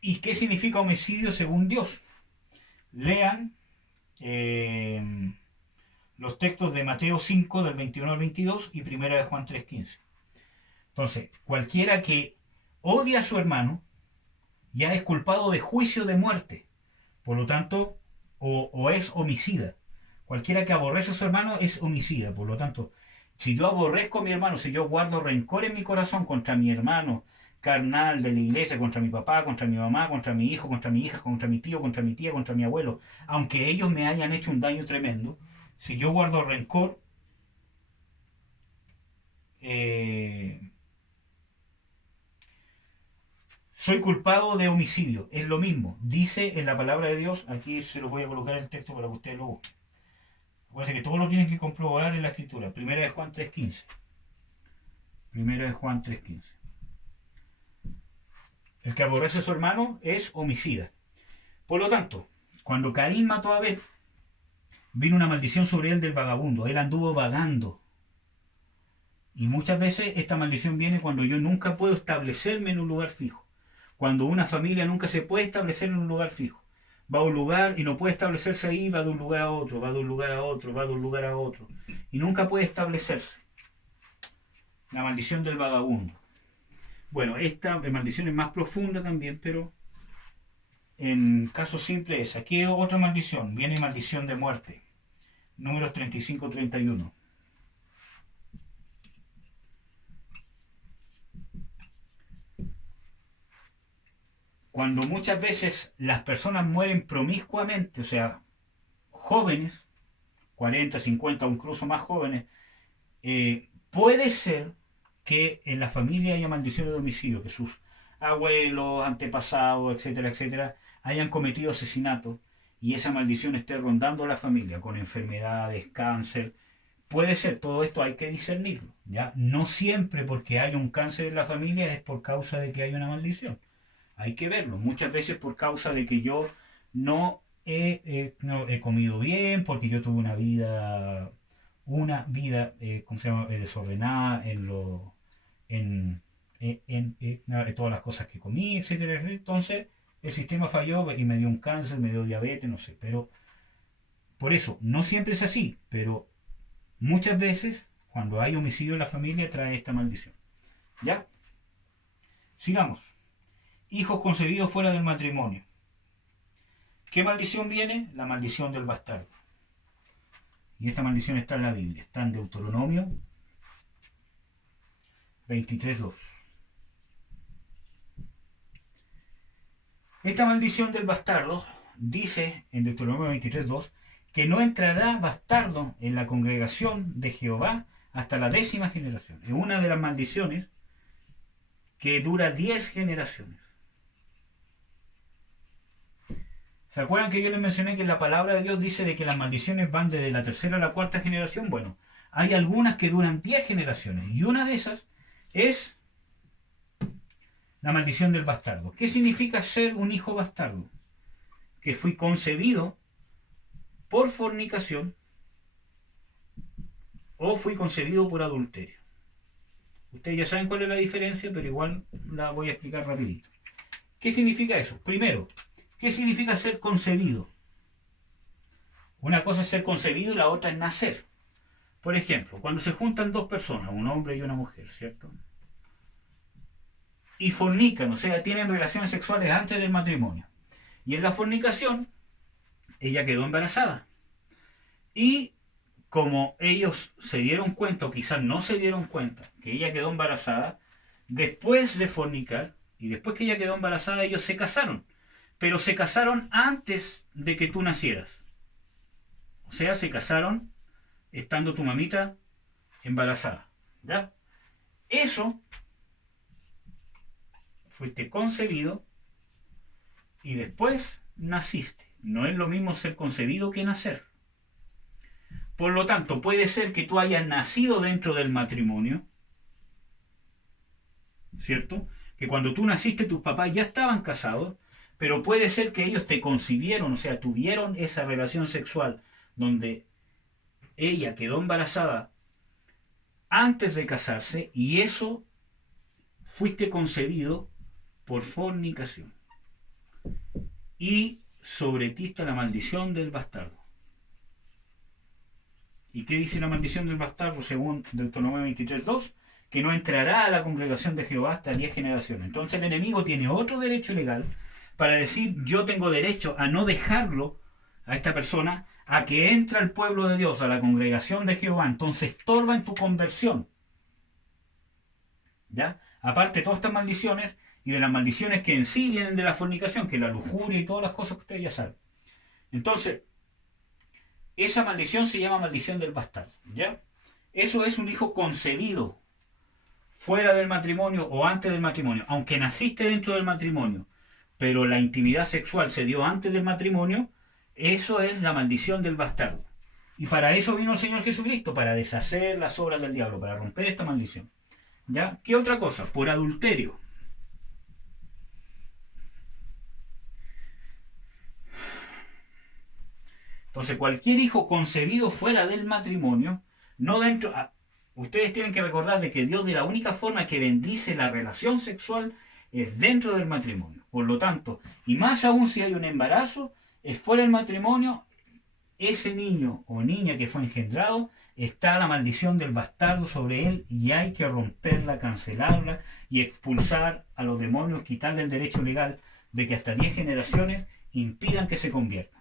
¿Y qué significa homicidio según Dios? Lean los textos de Mateo 5 del 21 al 22 y 1 de Juan 3:15. Entonces, cualquiera que odia a su hermano ya es culpado de juicio de muerte. Por lo tanto, o es homicida. Cualquiera que aborrece a su hermano es homicida. Por lo tanto, si yo aborrezco a mi hermano, si yo guardo rencor en mi corazón contra mi hermano carnal de la iglesia, contra mi papá, contra mi mamá, contra mi hijo, contra mi hija, contra mi tío, contra mi tía, contra mi abuelo, aunque ellos me hayan hecho un daño tremendo, si yo guardo rencor, soy culpado de homicidio. Es lo mismo. Dice en la palabra de Dios, aquí se lo voy a colocar en el texto para que ustedes lo busquen. Acuérdense que todos lo tienen que comprobar en la escritura. Primera de Juan 3:15. Primera de Juan 3:15. El que aborrece a su hermano es homicida. Por lo tanto, cuando Caín mató a Abel, vino una maldición sobre él del vagabundo. Él anduvo vagando. Y muchas veces esta maldición viene cuando yo nunca puedo establecerme en un lugar fijo. Cuando una familia nunca se puede establecer en un lugar fijo. Va a un lugar y no puede establecerse ahí, va de un lugar a otro, va de un lugar a otro, va de un lugar a otro. Y nunca puede establecerse. La maldición del vagabundo. Bueno, esta maldición es más profunda también, pero en caso simple es. Aquí otra maldición. Viene maldición de muerte. Números 35-31. Cuando muchas veces las personas mueren promiscuamente, o sea, jóvenes, 40, 50 o incluso más jóvenes, puede ser que en la familia haya maldiciones de homicidio, que sus abuelos, antepasados, etcétera, etcétera, hayan cometido asesinatos y esa maldición esté rondando la familia con enfermedades, cáncer. Puede ser, todo esto hay que discernirlo, ¿ya? No siempre porque hay un cáncer en la familia es por causa de que hay una maldición. Hay que verlo. Muchas veces por causa de que yo no he comido bien, porque yo tuve una vida ¿cómo se llama? Desordenada en todas las cosas que comí, etcétera. Entonces el sistema falló y me dio un cáncer, me dio diabetes, no sé. Pero por eso, no siempre es así, pero muchas veces cuando hay homicidio en la familia trae esta maldición. ¿Ya? Sigamos. Hijos concebidos fuera del matrimonio. ¿Qué maldición viene? La maldición del bastardo. Y esta maldición está en la Biblia. Está en Deuteronomio 23:2. Esta maldición del bastardo dice en Deuteronomio 23:2 que no entrará bastardo en la congregación de Jehová hasta la 10ª generación. Es una de las maldiciones que dura 10 generaciones. ¿Se acuerdan que yo les mencioné que la palabra de Dios dice de que las maldiciones van desde la 3ª a la 4ª generación? Bueno, hay algunas que duran 10 generaciones. Y una de esas es la maldición del bastardo. ¿Qué significa ser un hijo bastardo? Que fui concebido por fornicación o fui concebido por adulterio. Ustedes ya saben cuál es la diferencia, pero igual la voy a explicar rapidito. ¿Qué significa eso? Primero, ¿qué significa ser concebido? Una cosa es ser concebido y la otra es nacer. Por ejemplo, cuando se juntan dos personas, un hombre y una mujer, ¿cierto? Y fornican, o sea, tienen relaciones sexuales antes del matrimonio. Y en la fornicación, ella quedó embarazada. Y como ellos se dieron cuenta, o quizás no se dieron cuenta, que ella quedó embarazada, después de fornicar, y después que ella quedó embarazada, ellos se casaron. Pero se casaron antes de que tú nacieras. O sea, se casaron estando tu mamita embarazada. ¿Ya? Eso, fuiste concebido y después naciste. No es lo mismo ser concebido que nacer. Por lo tanto, puede ser que tú hayas nacido dentro del matrimonio, ¿cierto? Que cuando tú naciste tus papás ya estaban casados, pero puede ser que ellos te concibieron, o sea, tuvieron esa relación sexual donde ella quedó embarazada antes de casarse y eso fuiste concebido por fornicación. Y sobre ti está la maldición del bastardo. ¿Y qué dice la maldición del bastardo según Deuteronomio 23:2? Que no entrará a la congregación de Jehová hasta 10 generaciones. Entonces el enemigo tiene otro derecho legal para decir, yo tengo derecho a no dejarlo, a esta persona, a que entre al pueblo de Dios, a la congregación de Jehová. Entonces estorba en tu conversión. ¿Ya? Aparte de todas estas maldiciones y de las maldiciones que en sí vienen de la fornicación, que es la lujuria y todas las cosas que ustedes ya saben. Entonces, esa maldición se llama maldición del bastardo. ¿Ya? Eso es un hijo concebido fuera del matrimonio o antes del matrimonio. Aunque naciste dentro del matrimonio, pero la intimidad sexual se dio antes del matrimonio, eso es la maldición del bastardo. Y para eso vino el Señor Jesucristo, para deshacer las obras del diablo, para romper esta maldición. ¿Ya? ¿Qué otra cosa? Por adulterio. Entonces, cualquier hijo concebido fuera del matrimonio, no dentro... Ustedes tienen que recordar de que Dios de la única forma que bendice la relación sexual es dentro del matrimonio. Por lo tanto, y más aún si hay un embarazo, es fuera del matrimonio, ese niño o niña que fue engendrado, está la maldición del bastardo sobre él y hay que romperla, cancelarla y expulsar a los demonios, quitarle el derecho legal de que hasta 10 generaciones impidan que se convierta.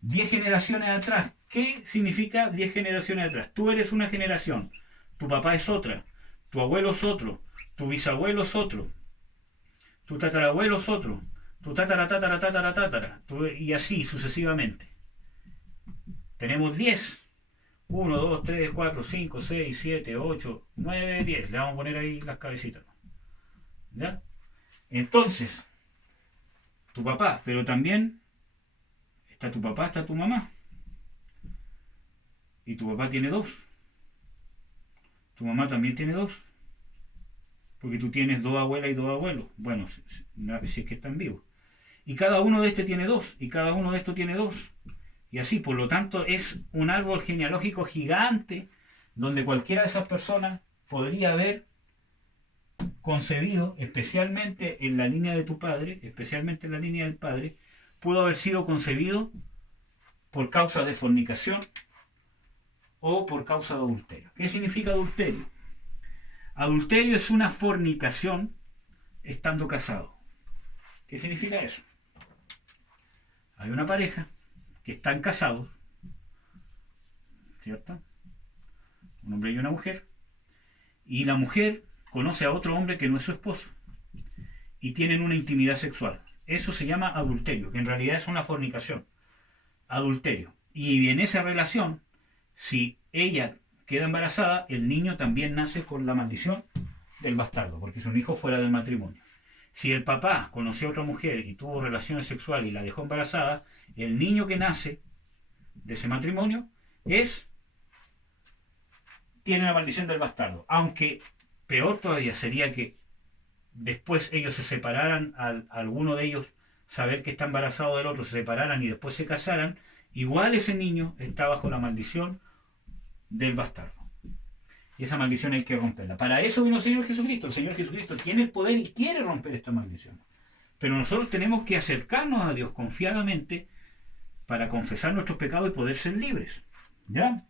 10 generaciones atrás. ¿Qué significa 10 generaciones atrás? Tú eres una generación, tu papá es otra, tu abuelo es otro, tu bisabuelo es otro, tu tatarabuelo es otro, tu tatara, y así sucesivamente. Tenemos 10. 1, 2, 3, 4, 5, 6, 7, 8, 9, 10. Le vamos a poner ahí las cabecitas. ¿Ya? Entonces, tu papá, pero también está tu papá, está tu mamá. Y tu papá tiene 2. Tu mamá también tiene 2. Porque tú tienes 2 abuelas y 2 abuelos. Bueno, si es que están vivos. Y cada uno de estos tiene 2. Y cada uno de estos tiene 2. Y así, por lo tanto, es un árbol genealógico gigante donde cualquiera de esas personas podría haber concebido, especialmente en la línea de tu padre, especialmente en la línea del padre, pudo haber sido concebido por causa de fornicación o por causa de adulterio. ¿Qué significa adulterio? Adulterio es una fornicación estando casado. ¿Qué significa eso? Hay una pareja que están casados, ¿cierto? Un hombre y una mujer, y la mujer conoce a otro hombre que no es su esposo y tienen una intimidad sexual. Eso se llama adulterio, que en realidad es una fornicación. Adulterio. Y en esa relación, si ella queda embarazada, el niño también nace con la maldición del bastardo, porque es un hijo fuera del matrimonio. Si el papá conoció a otra mujer y tuvo relaciones sexuales y la dejó embarazada, el niño que nace de ese matrimonio es tiene la maldición del bastardo. Aunque peor todavía sería que después ellos se separaran, alguno de ellos saber que está embarazado del otro, se separaran y después se casaran, igual ese niño está bajo la maldición del bastardo. Y esa maldición hay que romperla. Para eso vino el Señor Jesucristo. El Señor Jesucristo tiene el poder y quiere romper esta maldición. Pero nosotros tenemos que acercarnos a Dios confiadamente para confesar nuestros pecados y poder ser libres. ¿Ya?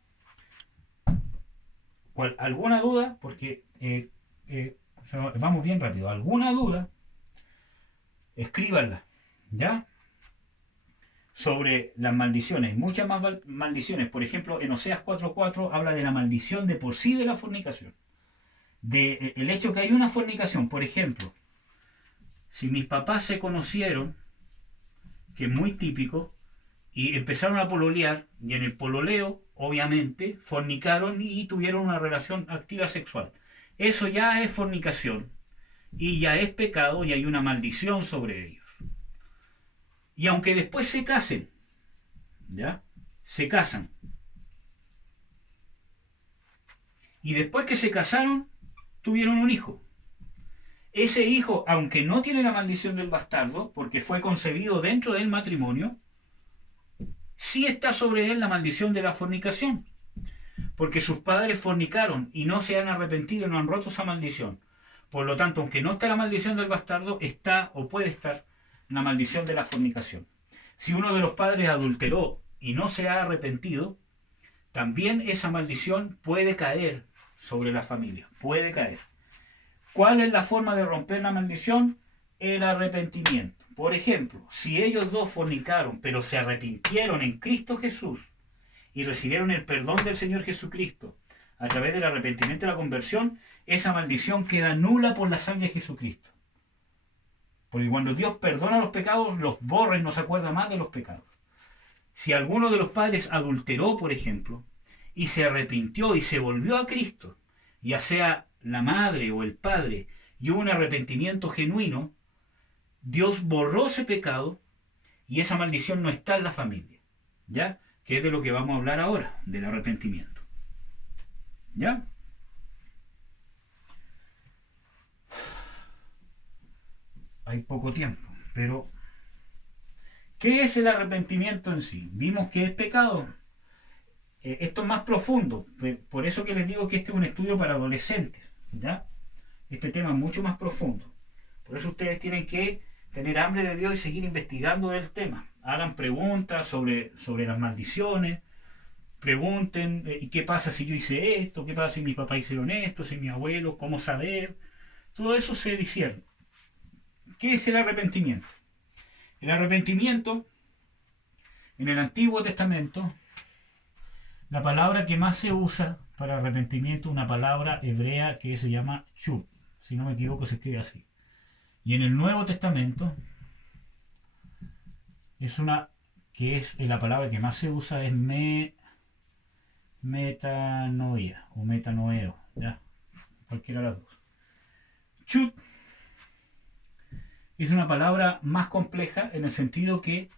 ¿Alguna duda? Porque vamos bien rápido. ¿Alguna duda? Escríbanla. ¿Ya? Sobre las maldiciones. Muchas más maldiciones. Por ejemplo, en Oseas 4:4 habla de la maldición de por sí de la fornicación. De el hecho que hay una fornicación. Por ejemplo, si mis papás se conocieron, que es muy típico, y empezaron a pololear, y en el pololeo, obviamente, fornicaron y tuvieron una relación activa sexual. Eso ya es fornicación, y ya es pecado, y hay una maldición sobre ellos. Y aunque después se casen, ¿ya? Se casan. Y después que se casaron, tuvieron un hijo. Ese hijo, aunque no tiene la maldición del bastardo, porque fue concebido dentro del matrimonio, sí está sobre él la maldición de la fornicación. Porque sus padres fornicaron y no se han arrepentido y no han roto esa maldición. Por lo tanto, aunque no está la maldición del bastardo, está o puede estar la maldición de la fornicación. Si uno de los padres adulteró y no se ha arrepentido, también esa maldición puede caer sobre la familia. Puede caer. ¿Cuál es la forma de romper la maldición? El arrepentimiento. Por ejemplo, si ellos dos fornicaron, pero se arrepintieron en Cristo Jesús y recibieron el perdón del Señor Jesucristo a través del arrepentimiento y la conversión, esa maldición queda nula por la sangre de Jesucristo. Porque cuando Dios perdona los pecados, los borra y no se acuerda más de los pecados. Si alguno de los padres adulteró, por ejemplo, y se arrepintió y se volvió a Cristo, ya sea la madre o el padre, y hubo un arrepentimiento genuino, Dios borró ese pecado y esa maldición no está en la familia. ¿Ya? Que es de lo que vamos a hablar ahora, del arrepentimiento. ¿Ya? Hay poco tiempo, pero ¿qué es el arrepentimiento en sí? Vimos que es pecado. Esto es más profundo, por eso que les digo que este es un estudio para adolescentes, ¿ya? Este tema es mucho más profundo. Por eso ustedes tienen que tener hambre de Dios y seguir investigando del tema. Hagan preguntas sobre las maldiciones, pregunten, ¿y qué pasa si yo hice esto? ¿Qué pasa si mis papás hicieron esto? ¿Si mi abuelo? ¿Cómo saber? Todo eso se discierne. ¿Qué es el arrepentimiento? El arrepentimiento, en el Antiguo Testamento, la palabra que más se usa para arrepentimiento es una palabra hebrea que se llama chub. Si no me equivoco, se escribe así. Y en el Nuevo Testamento, la palabra que más se usa es metanoia o metanoeo, ¿ya? Cualquiera de las dos. Chub es una palabra más compleja en el sentido que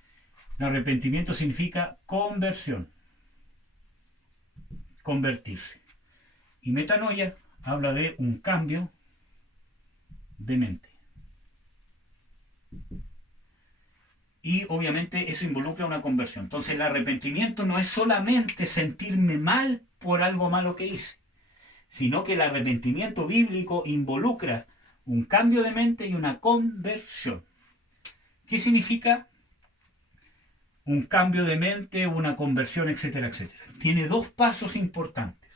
el arrepentimiento significa conversión, convertirse. Y metanoia habla de un cambio de mente. Y obviamente eso involucra una conversión. Entonces el arrepentimiento no es solamente sentirme mal por algo malo que hice, sino que el arrepentimiento bíblico involucra un cambio de mente y una conversión. ¿Qué significa un cambio de mente, una conversión, etcétera, etcétera? Tiene dos pasos importantes.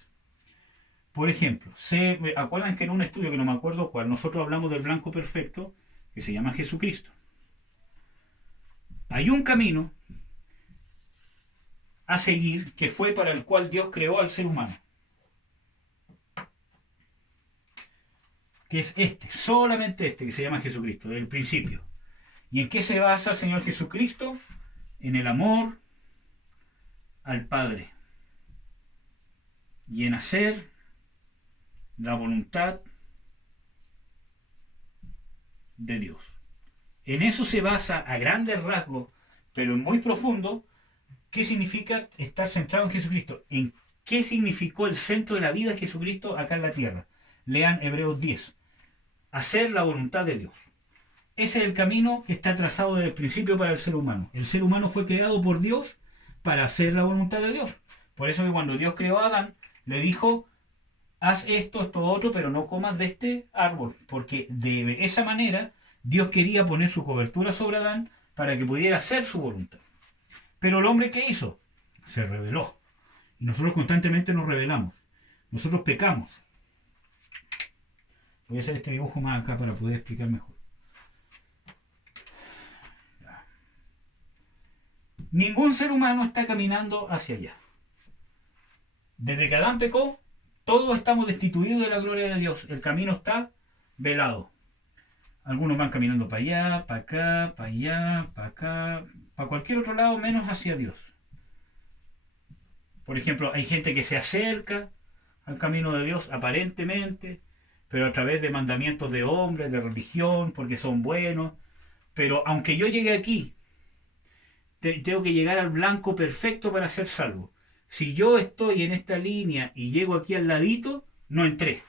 Por ejemplo, acuerdan que en un estudio que no me acuerdo cuál, nosotros hablamos del blanco perfecto, que se llama Jesucristo. Hay un camino a seguir que fue para el cual Dios creó al ser humano. Que es solamente que se llama Jesucristo, desde el principio. ¿Y en qué se basa el Señor Jesucristo? En el amor al Padre y en hacer la voluntad de Dios. En eso se basa a grandes rasgos, pero en muy profundo, ¿qué significa estar centrado en Jesucristo? En ¿Qué significó el centro de la vida de Jesucristo acá en la tierra? Lean Hebreos 10. Hacer la voluntad de Dios. Ese es el camino que está trazado desde el principio para el ser humano. El ser humano fue creado por Dios para hacer la voluntad de Dios. Por eso que cuando Dios creó a Adán, le dijo, haz esto, esto, otro, pero no comas de este árbol. Porque de esa manera Dios quería poner su cobertura sobre Adán para que pudiera hacer su voluntad. Pero el hombre, ¿qué hizo? Se rebeló. Y nosotros constantemente nos rebelamos. Nosotros pecamos. Voy a hacer este dibujo más acá para poder explicar mejor. Ningún ser humano está caminando hacia allá. Desde que Adán pecó, todos estamos destituidos de la gloria de Dios. El camino está velado. Algunos van caminando para allá, para acá, para allá, para acá, para cualquier otro lado menos hacia Dios. Por ejemplo, hay gente que se acerca al camino de Dios aparentemente, pero a través de mandamientos de hombres, de religión, porque son buenos. Pero aunque yo llegue aquí, tengo que llegar al blanco perfecto para ser salvo. Si yo estoy en esta línea y llego aquí al ladito, no entré.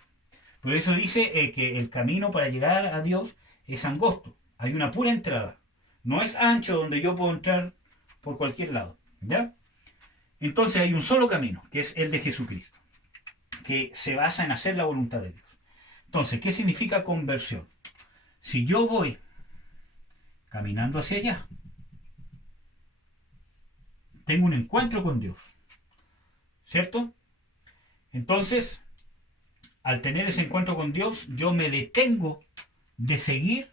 Por eso dice que el camino para llegar a Dios es angosto. Hay una pura entrada. No es ancho donde yo puedo entrar por cualquier lado. ¿Ya? Entonces hay un solo camino, que es el de Jesucristo, que se basa en hacer la voluntad de Dios. Entonces, ¿qué significa conversión? Si yo voy caminando hacia allá, tengo un encuentro con Dios, ¿cierto? Entonces, al tener ese encuentro con Dios, yo me detengo de seguir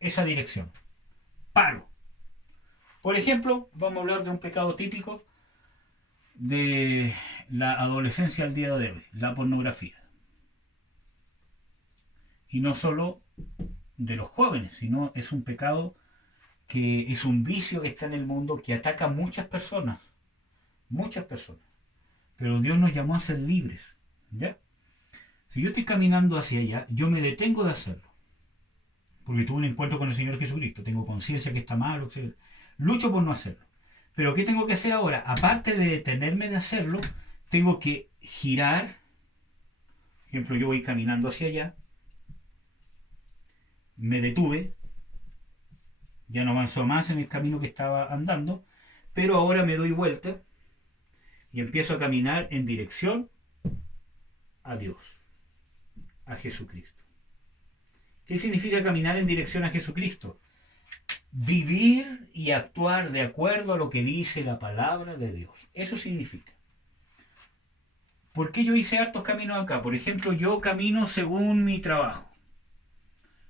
esa dirección. Paro. Por ejemplo, vamos a hablar de un pecado típico de la adolescencia al día de hoy, la pornografía. Y no solo de los jóvenes, sino es un pecado que es un vicio que está en el mundo que ataca a muchas personas. Muchas personas. Pero Dios nos llamó a ser libres. ¿Ya? Si yo estoy caminando hacia allá, yo me detengo de hacerlo. Porque tuve un encuentro con el Señor Jesucristo. Tengo conciencia que está mal, etc. Lucho por no hacerlo. Pero ¿qué tengo que hacer ahora? Aparte de detenerme de hacerlo, tengo que girar. Por ejemplo, yo voy caminando hacia allá. Me detuve. Ya no avanzó más en el camino que estaba andando. Pero ahora me doy vuelta. Y empiezo a caminar en dirección a Dios. A Jesucristo. ¿Qué significa caminar en dirección a Jesucristo? Vivir y actuar de acuerdo a lo que dice la palabra de Dios. Eso significa. ¿Por qué yo hice hartos caminos acá? Por ejemplo, yo camino según mi trabajo.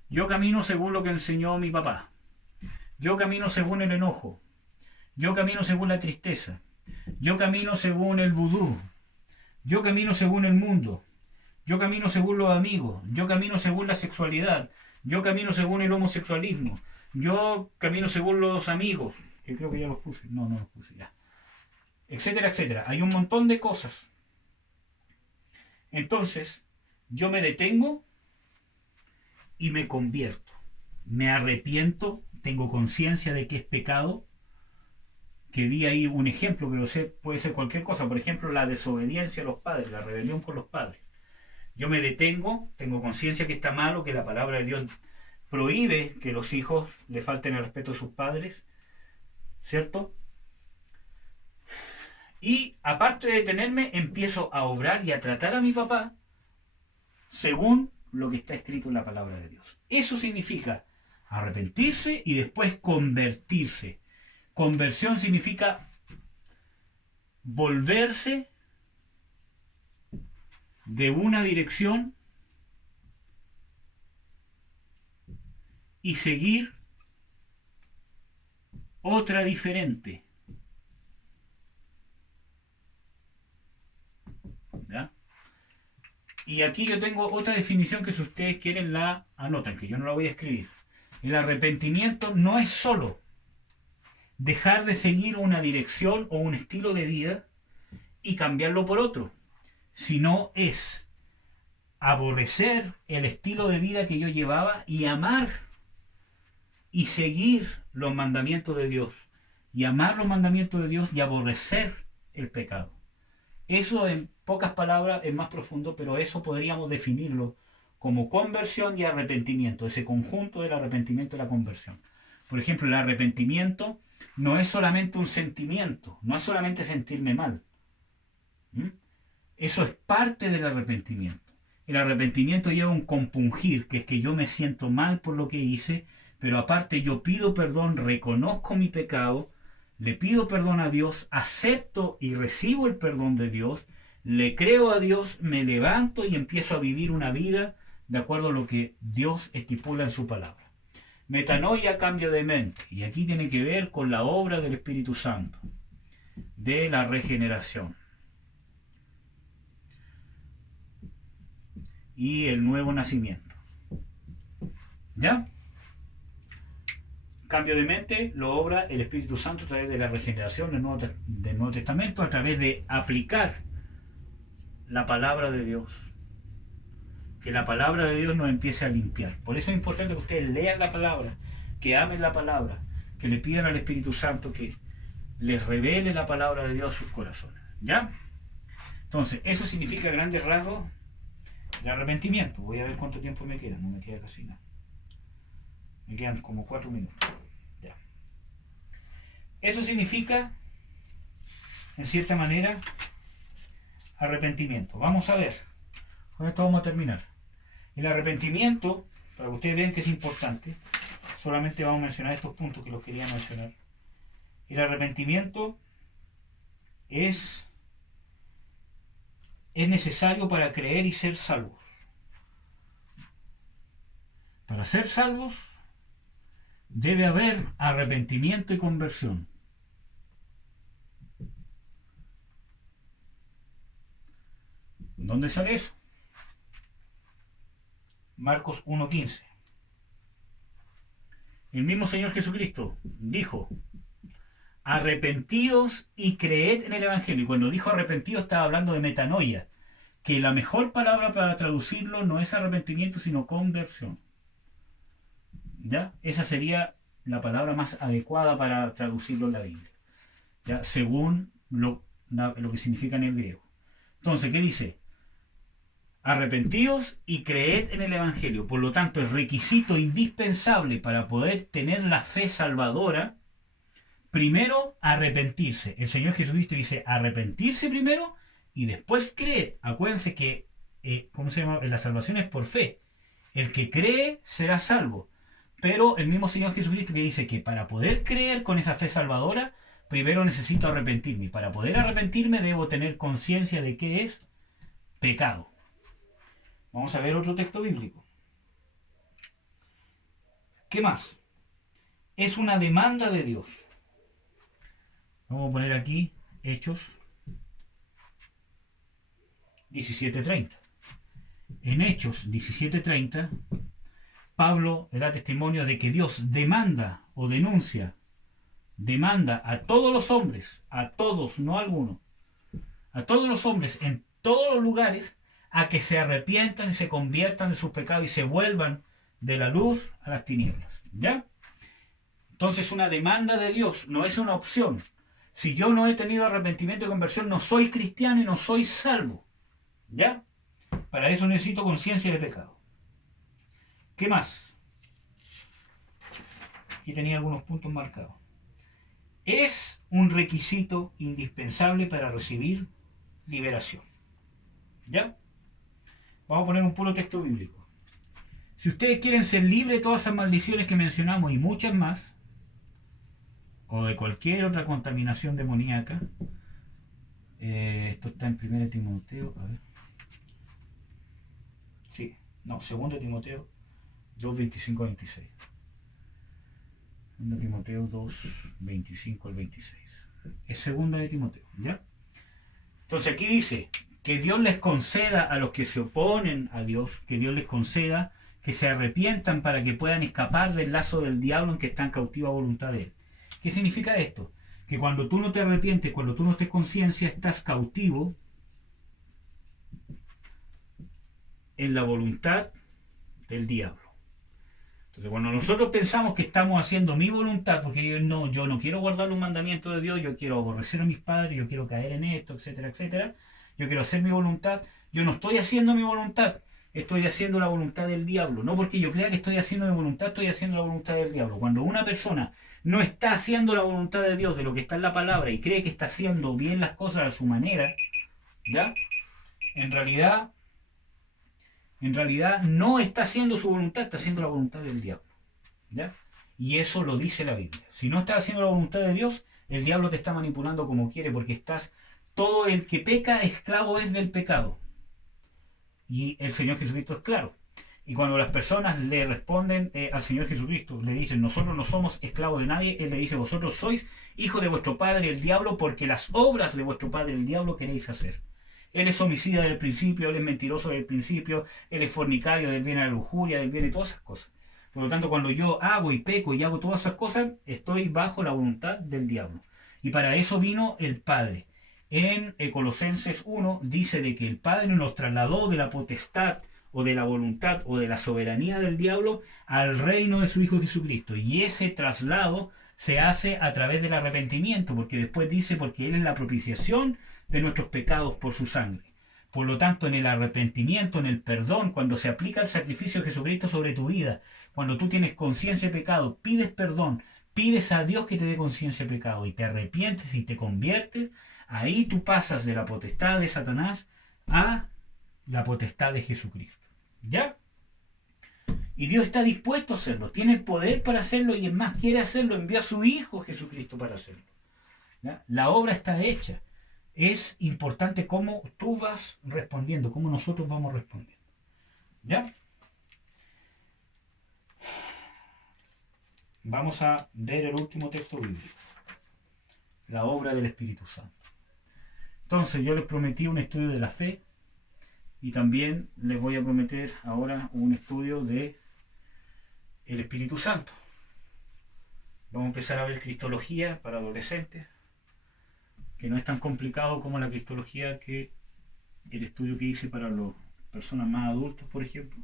Yo camino según lo que enseñó mi papá. Yo camino según el enojo. Yo camino según la tristeza. Yo camino según el vudú. Yo camino según el mundo. Yo camino según los amigos. Yo camino según la sexualidad. Yo camino según el homosexualismo. Yo camino según los amigos. Que creo que ya los puse. No los puse ya. Etcétera, etcétera. Hay un montón de cosas. Entonces, yo me detengo y me convierto. Me arrepiento. Tengo conciencia de que es pecado. Que di ahí un ejemplo, pero puede ser cualquier cosa. Por ejemplo, la desobediencia a los padres, la rebelión con los padres. Yo me detengo, tengo conciencia que está malo, que la palabra de Dios prohíbe que los hijos le falten el respeto a sus padres, ¿cierto? Y aparte de detenerme, empiezo a obrar y a tratar a mi papá según lo que está escrito en la palabra de Dios. Eso significa arrepentirse y después convertirse. Conversión significa volverse de una dirección y seguir otra diferente. ¿Ya? Y aquí yo tengo otra definición que si ustedes quieren la anotan, que yo no la voy a escribir. El arrepentimiento no es solo dejar de seguir una dirección o un estilo de vida y cambiarlo por otro, sino es aborrecer el estilo de vida que yo llevaba y amar y seguir los mandamientos de Dios. Y amar los mandamientos de Dios y aborrecer el pecado. Eso en pocas palabras es más profundo, pero eso podríamos definirlo como conversión y arrepentimiento, ese conjunto del arrepentimiento y la conversión. Por ejemplo, el arrepentimiento no es solamente un sentimiento, no es solamente sentirme mal. ¿Mm? Eso es parte del arrepentimiento. El arrepentimiento lleva un compungir, que es que yo me siento mal por lo que hice, pero aparte yo pido perdón, reconozco mi pecado, le pido perdón a Dios, acepto y recibo el perdón de Dios, le creo a Dios, me levanto y empiezo a vivir una vida de acuerdo a lo que Dios estipula en su palabra. Metanoia, cambio de mente. Y aquí tiene que ver con la obra del Espíritu Santo, de la regeneración. Y el nuevo nacimiento. ¿Ya? Cambio de mente lo obra el Espíritu Santo a través de la regeneración del Nuevo Testamento, a través de aplicar la palabra de Dios. Que la palabra de Dios nos empiece a limpiar. Por eso es importante que ustedes lean la palabra, que amen la palabra, que le pidan al Espíritu Santo que les revele la palabra de Dios a sus corazones. ¿Ya? Entonces, eso significa a grandes rasgos el arrepentimiento. Voy a ver cuánto tiempo me queda. No me queda casi nada. Me quedan como 4 minutos. Ya. Eso significa, en cierta manera, arrepentimiento. Vamos a ver. Con esto vamos a terminar. El arrepentimiento, para que ustedes vean que es importante, solamente vamos a mencionar estos puntos que los quería mencionar. El arrepentimiento es necesario para creer y ser salvos. Para ser salvos debe haber arrepentimiento y conversión. ¿Dónde sale eso? Marcos 1:15. El mismo Señor Jesucristo dijo: arrepentíos y creed en el Evangelio. Y cuando dijo arrepentidos estaba hablando de metanoia, que la mejor palabra para traducirlo no es arrepentimiento sino conversión. ¿Ya? Esa sería la palabra más adecuada para traducirlo en la Biblia, ¿ya? Según lo que significa en el griego. Entonces, ¿qué dice? Arrepentíos y creed en el Evangelio. Por lo tanto, el requisito indispensable para poder tener la fe salvadora, primero arrepentirse. El Señor Jesucristo dice arrepentirse primero y después creer. Acuérdense que, ¿cómo se llama? La salvación es por fe. El que cree será salvo. Pero el mismo Señor Jesucristo que dice que para poder creer con esa fe salvadora, primero necesito arrepentirme. Y para poder arrepentirme debo tener conciencia de qué es pecado. Vamos a ver otro texto bíblico. ¿Qué más? Es una demanda de Dios. Vamos a poner aquí Hechos 17:30. En Hechos 17:30, Pablo da testimonio de que Dios demanda o demanda a todos los hombres, a todos, no a algunos, a todos los hombres en todos los lugares, a que se arrepientan y se conviertan de sus pecados y se vuelvan de la luz a las tinieblas. ¿Ya? Entonces, una demanda de Dios, no es una opción. Si yo no he tenido arrepentimiento y conversión, no soy cristiano y no soy salvo. ¿Ya? Para eso necesito conciencia de pecado. ¿Qué más? Aquí tenía algunos puntos marcados. Es un requisito indispensable para recibir liberación. ¿Ya? Vamos a poner un puro texto bíblico. Si ustedes quieren ser libres de todas esas maldiciones que mencionamos y muchas más, o de cualquier otra contaminación demoníaca, esto está en 1 Timoteo, a ver. Sí, no, 2 Timoteo 2:25-26. 2 Timoteo 2:25-26. Es 2 de Timoteo, ¿ya? Entonces aquí dice que Dios les conceda a los que se oponen a Dios, que Dios les conceda que se arrepientan para que puedan escapar del lazo del diablo en que están cautivos a voluntad de él. ¿Qué significa esto? Que cuando tú no te arrepientes, cuando tú no estés conciencia, estás cautivo en la voluntad del diablo. Entonces, cuando nosotros pensamos que estamos haciendo mi voluntad, porque yo no quiero guardar los mandamientos de Dios, yo quiero aborrecer a mis padres, yo quiero caer en esto, etcétera, etcétera, yo quiero hacer mi voluntad, yo no estoy haciendo mi voluntad, estoy haciendo la voluntad del diablo. No porque yo crea que estoy haciendo mi voluntad, estoy haciendo la voluntad del diablo. Cuando una persona no está haciendo la voluntad de Dios, de lo que está en la palabra, y cree que está haciendo bien las cosas a su manera, ¿ya? En realidad no está haciendo su voluntad, está haciendo la voluntad del diablo. ¿Ya? Y eso lo dice la Biblia. Si no estás haciendo la voluntad de Dios, el diablo te está manipulando como quiere, porque todo el que peca, esclavo es del pecado. Y el Señor Jesucristo es claro. Y cuando las personas le responden al Señor Jesucristo, le dicen, nosotros no somos esclavos de nadie, Él le dice, vosotros sois hijos de vuestro padre el diablo, porque las obras de vuestro padre el diablo queréis hacer. Él es homicida desde el principio, Él es mentiroso desde el principio, Él es fornicario, del bien a la lujuria, del bien y todas esas cosas. Por lo tanto, cuando yo hago y peco y hago todas esas cosas, estoy bajo la voluntad del diablo. Y para eso vino el Padre. En Colosenses 1 dice de que el Padre nos trasladó de la potestad o de la voluntad o de la soberanía del diablo al reino de su Hijo Jesucristo. Y ese traslado se hace a través del arrepentimiento, porque después dice, porque Él es la propiciación de nuestros pecados por su sangre. Por lo tanto, en el arrepentimiento, en el perdón, cuando se aplica el sacrificio de Jesucristo sobre tu vida, cuando tú tienes conciencia de pecado, pides perdón, pides a Dios que te dé conciencia de pecado y te arrepientes y te conviertes, ahí tú pasas de la potestad de Satanás a la potestad de Jesucristo. ¿Ya? Y Dios está dispuesto a hacerlo, tiene el poder para hacerlo y es más, quiere hacerlo, envió a su Hijo Jesucristo para hacerlo. ¿Ya? La obra está hecha. Es importante cómo tú vas respondiendo, cómo nosotros vamos respondiendo. ¿Ya? Vamos a ver el último texto bíblico. La obra del Espíritu Santo. Entonces yo les prometí un estudio de la fe y también les voy a prometer ahora un estudio de el Espíritu Santo. Vamos a empezar a ver cristología para adolescentes, que no es tan complicado como la cristología que el estudio que hice para las personas más adultos, por ejemplo.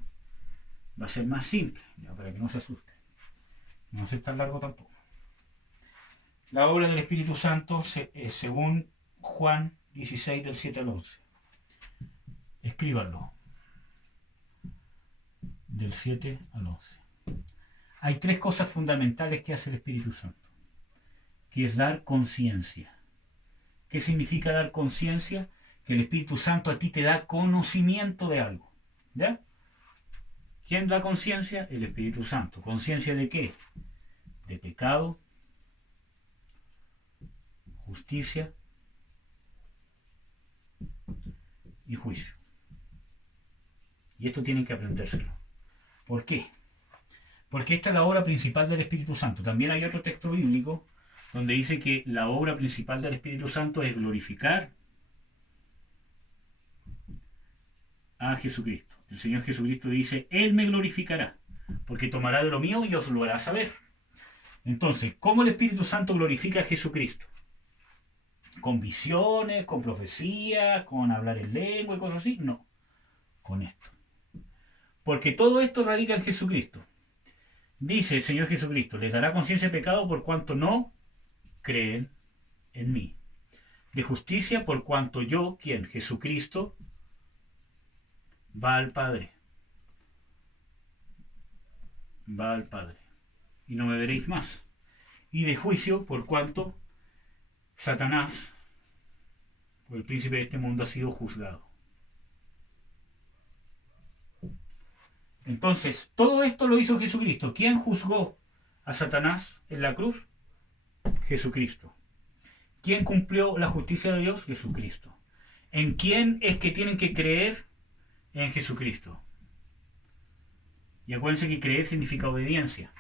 Va a ser más simple, ya, para que no se asusten. No va a ser tan largo tampoco. La obra del Espíritu Santo según Juan 16 del 7 al 11. Escríbanlo. Del 7 al 11. Hay tres cosas fundamentales que hace el Espíritu Santo, que es dar conciencia. ¿Qué significa dar conciencia? Que el Espíritu Santo a ti te da conocimiento de algo. ¿Ya? ¿Quién da conciencia? El Espíritu Santo. ¿Conciencia de qué? De pecado, justicia y juicio. Y esto tienen que aprendérselo. ¿Por qué? Porque esta es la obra principal del Espíritu Santo. También hay otro texto bíblico donde dice que la obra principal del Espíritu Santo es glorificar a Jesucristo. El Señor Jesucristo dice, Él me glorificará, porque tomará de lo mío y os lo hará saber. Entonces, ¿cómo el Espíritu Santo glorifica a Jesucristo? ¿Con visiones, con profecías, con hablar en lengua y cosas así? No, con esto. Porque todo esto radica en Jesucristo. Dice el Señor Jesucristo, les dará conciencia de pecado por cuanto no creen en mí. De justicia por cuanto yo, ¿quién? Jesucristo, va al Padre. Va al Padre. Y no me veréis más. Y de juicio por cuanto Satanás, o el príncipe de este mundo, ha sido juzgado. Entonces, todo esto lo hizo Jesucristo. ¿Quién juzgó a Satanás en la cruz? Jesucristo. ¿Quién cumplió la justicia de Dios? Jesucristo. ¿En quién es que tienen que creer? En Jesucristo. Y acuérdense que creer significa obediencia.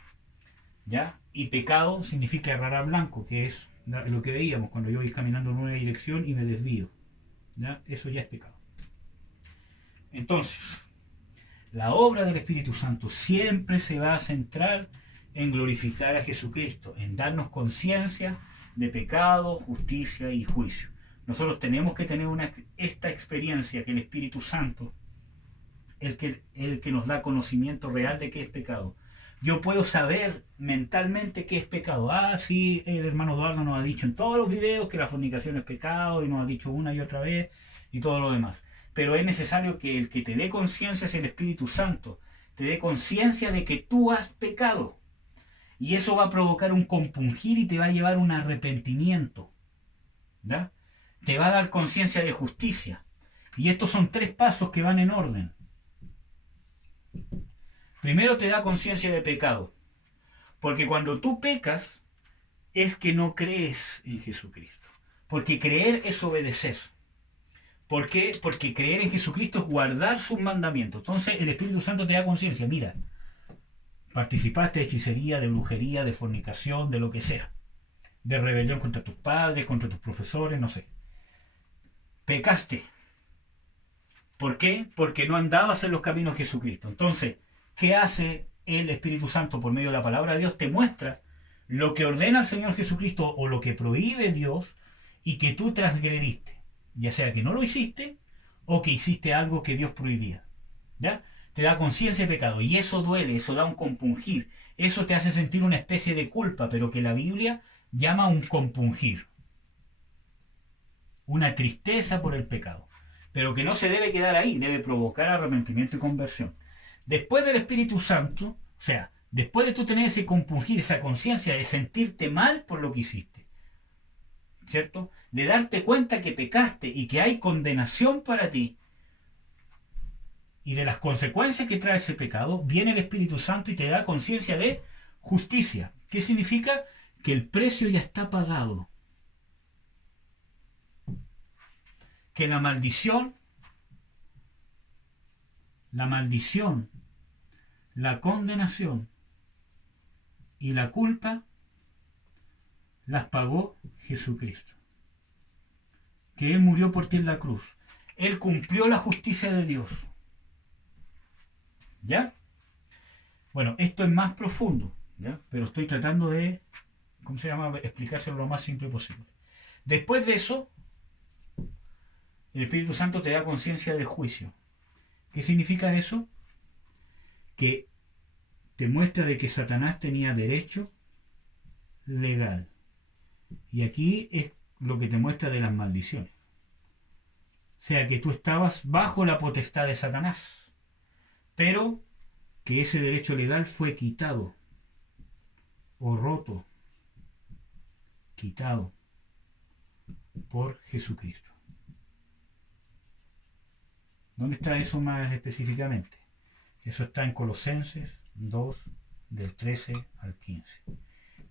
¿Ya? Y pecado significa errar a blanco, que es lo que veíamos cuando yo voy caminando en una dirección y me desvío. ¿Ya? Eso ya es pecado. Entonces, la obra del Espíritu Santo siempre se va a centrar en glorificar a Jesucristo, en darnos conciencia de pecado, justicia y juicio. Nosotros tenemos que tener esta experiencia que el Espíritu Santo, el que nos da conocimiento real de qué es pecado, Yo puedo saber mentalmente qué es pecado. Ah, sí, el hermano Eduardo nos ha dicho en todos los videos que la fornicación es pecado y nos ha dicho una y otra vez y todo lo demás. Pero es necesario que el que te dé conciencia es el Espíritu Santo. Te dé conciencia de que tú has pecado. Y eso va a provocar un compungir y te va a llevar a un arrepentimiento. ¿Ya? Te va a dar conciencia de justicia. Y estos son 3 pasos que van en orden. Primero te da conciencia de pecado. Porque cuando tú pecas es que no crees en Jesucristo. Porque creer es obedecer. ¿Por qué? Porque creer en Jesucristo es guardar sus mandamientos. Entonces el Espíritu Santo te da conciencia. Mira, participaste de hechicería, de brujería, de fornicación, de lo que sea. De rebelión contra tus padres, contra tus profesores, no sé. Pecaste. ¿Por qué? Porque no andabas en los caminos de Jesucristo. Entonces, ¿qué hace el Espíritu Santo por medio de la palabra de Dios? Te muestra lo que ordena el Señor Jesucristo o lo que prohíbe Dios y que tú transgrediste. Ya sea que no lo hiciste o que hiciste algo que Dios prohibía. ¿Ya? Te da conciencia de pecado y eso duele, eso da un compungir. Eso te hace sentir una especie de culpa, pero que la Biblia llama un compungir. Una tristeza por el pecado. Pero que no se debe quedar ahí, debe provocar arrepentimiento y conversión. Después del Espíritu Santo, o sea, después de tú tener ese compungir, esa conciencia de sentirte mal por lo que hiciste, ¿cierto? De darte cuenta que pecaste y que hay condenación para ti y de las consecuencias que trae ese pecado, viene el Espíritu Santo y te da conciencia de justicia. ¿Qué significa? Que el precio ya está pagado. Que la maldición, la condenación y la culpa las pagó Jesucristo. Que Él murió por ti en la cruz. Él cumplió la justicia de Dios. ¿Ya? Bueno, esto es más profundo, ¿ya? Pero estoy tratando de, ¿cómo se llama?, explicárselo lo más simple posible. Después de eso, el Espíritu Santo te da conciencia de juicio. ¿Qué significa eso? Que te muestra de que Satanás tenía derecho legal. Y aquí es lo que te muestra de las maldiciones. O sea, que tú estabas bajo la potestad de Satanás, pero que ese derecho legal fue quitado o roto, quitado por Jesucristo. ¿Dónde está eso más específicamente? Eso está en Colosenses 2, del 13 al 15.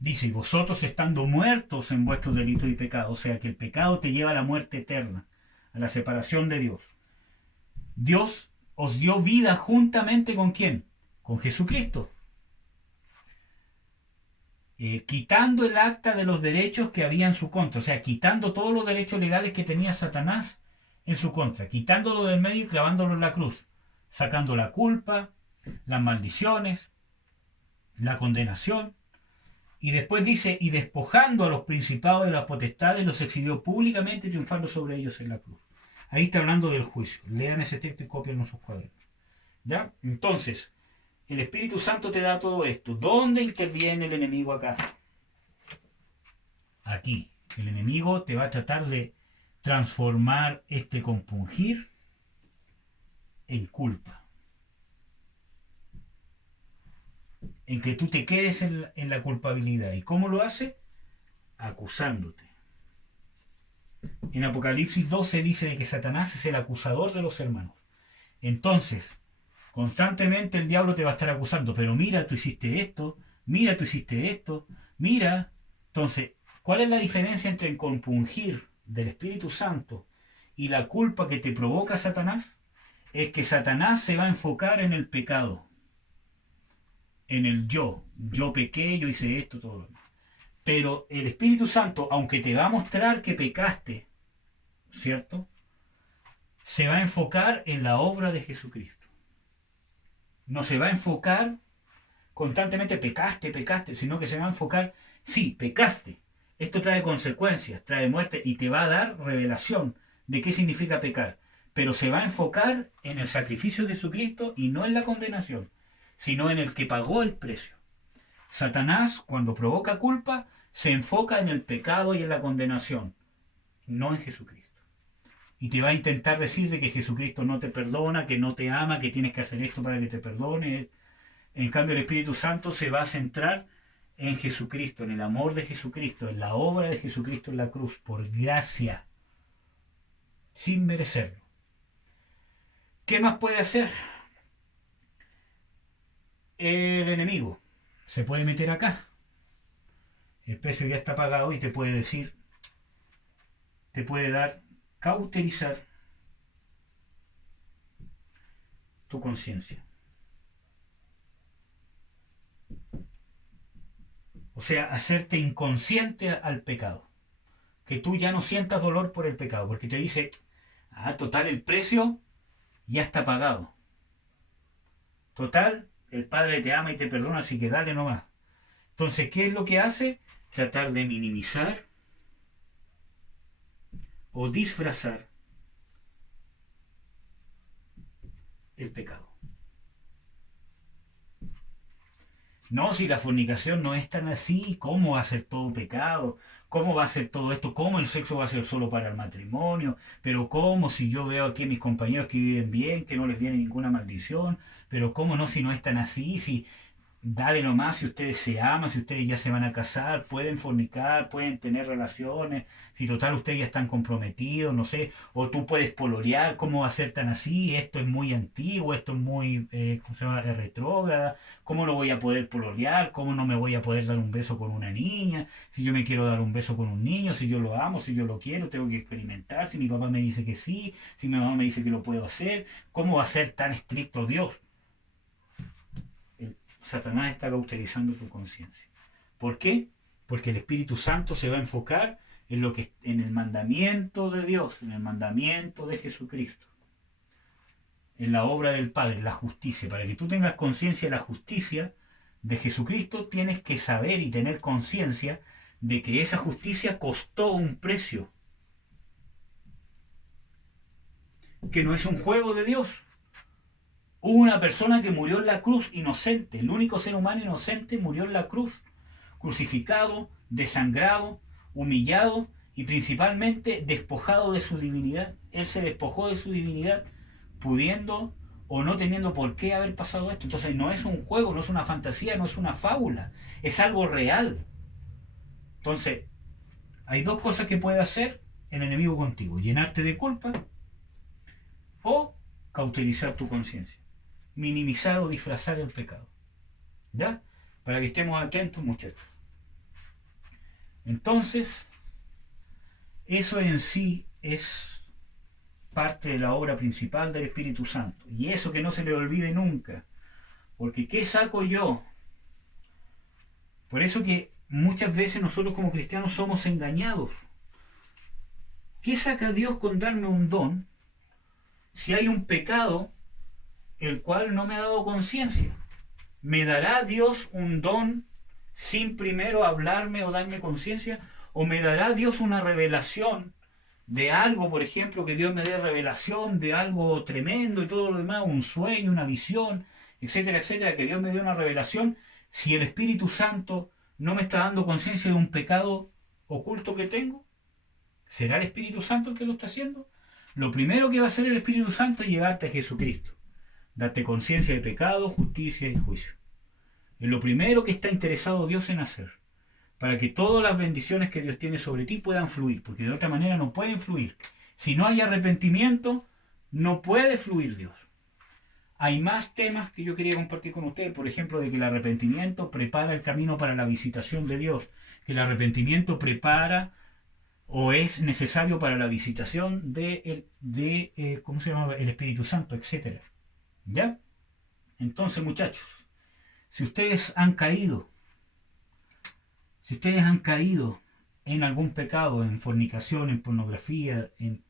Dice, y vosotros estando muertos en vuestros delitos y pecados, o sea que el pecado te lleva a la muerte eterna, a la separación de Dios. Dios os dio vida juntamente con ¿quién? Con Jesucristo. Quitando el acta de los derechos que había en su contra, o sea, quitando todos los derechos legales que tenía Satanás en su contra, quitándolo del medio y clavándolo en la cruz, sacando la culpa, las maldiciones, la condenación, y después dice, y despojando a los principados de las potestades, los exhibió públicamente, triunfando sobre ellos en la cruz. Ahí está hablando del juicio. Lean ese texto y copien sus cuadernos. ¿Ya? Entonces, el Espíritu Santo te da todo esto. ¿Dónde interviene el enemigo acá? Aquí. El enemigo te va a tratar de transformar este compungir en culpa. En que tú te quedes en la culpabilidad. ¿Y cómo lo hace? Acusándote. En Apocalipsis 12 dice de que Satanás es el acusador de los hermanos. Entonces, constantemente el diablo te va a estar acusando. Pero mira, tú hiciste esto. Mira, tú hiciste esto. Mira. Entonces, ¿cuál es la diferencia entre el compungir del Espíritu Santo y la culpa que te provoca Satanás? Es que Satanás se va a enfocar en el pecado. En el yo. Yo pequé, yo hice esto, todo lo demás. Pero el Espíritu Santo, aunque te va a mostrar que pecaste, ¿cierto?, se va a enfocar en la obra de Jesucristo. No se va a enfocar constantemente pecaste, sino que se va a enfocar, sí, pecaste. Esto trae consecuencias, trae muerte y te va a dar revelación de qué significa pecar. Pero se va a enfocar en el sacrificio de Jesucristo y no en la condenación, sino en el que pagó el precio. Satanás, cuando provoca culpa, se enfoca en el pecado y en la condenación, no en Jesucristo. Y te va a intentar decir de que Jesucristo no te perdona, que no te ama, que tienes que hacer esto para que te perdone. En cambio, el Espíritu Santo se va a centrar en Jesucristo, en el amor de Jesucristo, en la obra de Jesucristo en la cruz, por gracia, sin merecerlo. ¿Qué más puede hacer el enemigo? Se puede meter acá. El precio ya está pagado y te puede decir, te puede dar, cauterizar tu conciencia. O sea, hacerte inconsciente al pecado. Que tú ya no sientas dolor por el pecado, porque te dice, total, el precio ya está pagado. Total, el Padre te ama y te perdona, así que dale nomás. Entonces, ¿qué es lo que hace? Tratar de minimizar o disfrazar el pecado. No, si la fornicación no es tan así, ¿cómo va a ser todo pecado? ¿Cómo va a ser todo esto? ¿Cómo el sexo va a ser solo para el matrimonio? Pero ¿cómo si yo veo aquí a mis compañeros que viven bien, que no les viene ninguna maldición? Pero ¿cómo no si no es tan así? Si dale nomás, si ustedes se aman, si ustedes ya se van a casar, pueden fornicar, pueden tener relaciones, si total ustedes ya están comprometidos, no sé, o tú puedes pololear, ¿cómo va a ser tan así? Esto es muy antiguo, esto es muy, ¿cómo se llama?, retrógrada, ¿cómo no voy a poder pololear? ¿Cómo no me voy a poder dar un beso con una niña? Si yo me quiero dar un beso con un niño, si yo lo amo, si yo lo quiero, tengo que experimentar, si mi papá me dice que sí, si mi mamá me dice que lo puedo hacer, ¿cómo va a ser tan estricto Dios? Satanás está cauterizando tu conciencia. ¿Por qué? Porque el Espíritu Santo se va a enfocar en lo que en el mandamiento de Dios, en el mandamiento de Jesucristo, en la obra del Padre, en la justicia. Para que tú tengas conciencia de la justicia de Jesucristo, tienes que saber y tener conciencia de que esa justicia costó un precio, que no es un juego de Dios. Hubo una persona que murió en la cruz inocente, el único ser humano inocente murió en la cruz, crucificado, desangrado, humillado y principalmente despojado de su divinidad. Él se despojó de su divinidad, pudiendo o no teniendo por qué haber pasado esto. Entonces no es un juego, no es una fantasía, no es una fábula, es algo real. Entonces, hay dos cosas que puede hacer el enemigo contigo: llenarte de culpa o cauterizar tu conciencia, minimizar o disfrazar el pecado. ¿Ya? Para que estemos atentos, muchachos. Entonces, eso en sí es parte de la obra principal del Espíritu Santo. Y eso que no se le olvide nunca. Porque ¿qué saco yo? Por eso que muchas veces nosotros como cristianos somos engañados. ¿Qué saca Dios con darme un don si hay un pecado el cual no me ha dado conciencia? ¿Me dará Dios un don sin primero hablarme o darme conciencia? ¿O me dará Dios una revelación de algo, por ejemplo, que Dios me dé revelación de algo tremendo y todo lo demás, un sueño, una visión, etcétera, etcétera, que Dios me dé una revelación, si el Espíritu Santo no me está dando conciencia de un pecado oculto que tengo? ¿Será el Espíritu Santo el que lo está haciendo? Lo primero que va a hacer el Espíritu Santo es llevarte a Jesucristo, darte conciencia de pecado, justicia y juicio. Es lo primero que está interesado Dios en hacer, para que todas las bendiciones que Dios tiene sobre ti puedan fluir, porque de otra manera no pueden fluir. Si no hay arrepentimiento, no puede fluir Dios. Hay más temas que yo quería compartir con ustedes, por ejemplo, de que el arrepentimiento prepara el camino para la visitación de Dios, que el arrepentimiento prepara o es necesario para la visitación ¿cómo se llama?, el Espíritu Santo, etcétera. ¿Ya? Entonces, muchachos, si ustedes han caído, en algún pecado, en fornicación, en pornografía, en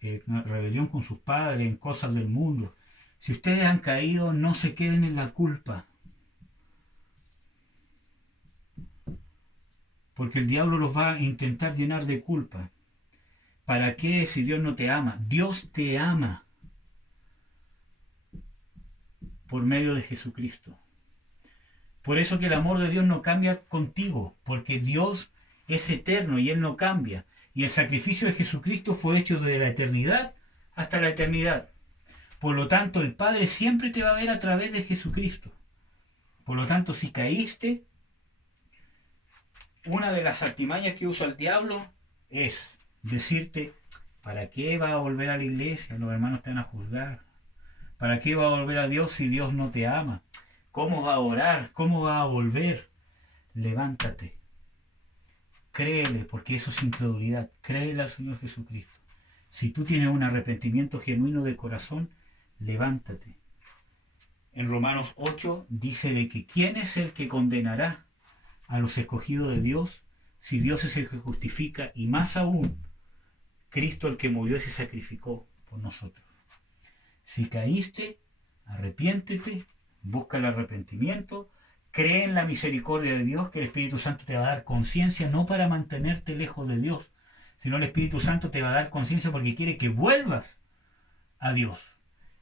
rebelión con sus padres, en cosas del mundo, si ustedes han caído, no se queden en la culpa. Porque el diablo los va a intentar llenar de culpa. ¿Para qué si Dios no te ama? Dios te ama por medio de Jesucristo. Por eso que el amor de Dios no cambia contigo, porque Dios es eterno y Él no cambia. Y el sacrificio de Jesucristo fue hecho desde la eternidad hasta la eternidad. Por lo tanto, el Padre siempre te va a ver a través de Jesucristo. Por lo tanto, si caíste, una de las artimañas que usa el diablo es decirte, ¿para qué va a volver a la iglesia? Los hermanos te van a juzgar. ¿Para qué va a volver a Dios si Dios no te ama? ¿Cómo va a orar? ¿Cómo va a volver? Levántate. Créele, porque eso es incredulidad. Créele al Señor Jesucristo. Si tú tienes un arrepentimiento genuino de corazón, levántate. En Romanos 8 dice de que ¿quién es el que condenará a los escogidos de Dios si Dios es el que justifica? Y más aún, Cristo el que murió y se sacrificó por nosotros. Si caíste, arrepiéntete, busca el arrepentimiento, cree en la misericordia de Dios, que el Espíritu Santo te va a dar conciencia, no para mantenerte lejos de Dios, sino el Espíritu Santo te va a dar conciencia porque quiere que vuelvas a Dios.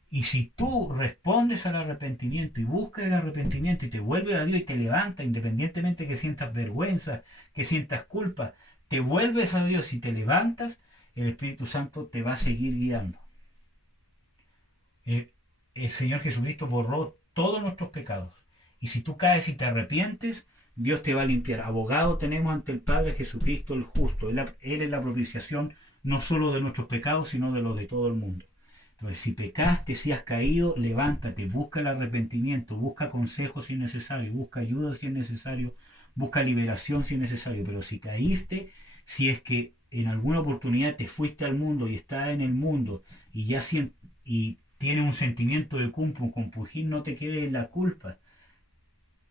Y si tú respondes al arrepentimiento y buscas el arrepentimiento y te vuelves a Dios y te levantas, independientemente que sientas vergüenza, que sientas culpa, te vuelves a Dios y te levantas, el Espíritu Santo te va a seguir guiando. El Señor Jesucristo borró todos nuestros pecados. Y si tú caes y te arrepientes, Dios te va a limpiar. Abogado tenemos ante el Padre Jesucristo el justo. Él es la propiciación no solo de nuestros pecados, sino de los de todo el mundo. Entonces, si pecaste, si has caído, levántate, busca el arrepentimiento, busca consejo si es necesario, busca ayuda si es necesario, busca liberación si es necesario. Pero si caíste, si es que en alguna oportunidad te fuiste al mundo y estás en el mundo y ya y tienes un sentimiento de culpa, un compugir, no te quedes en la culpa.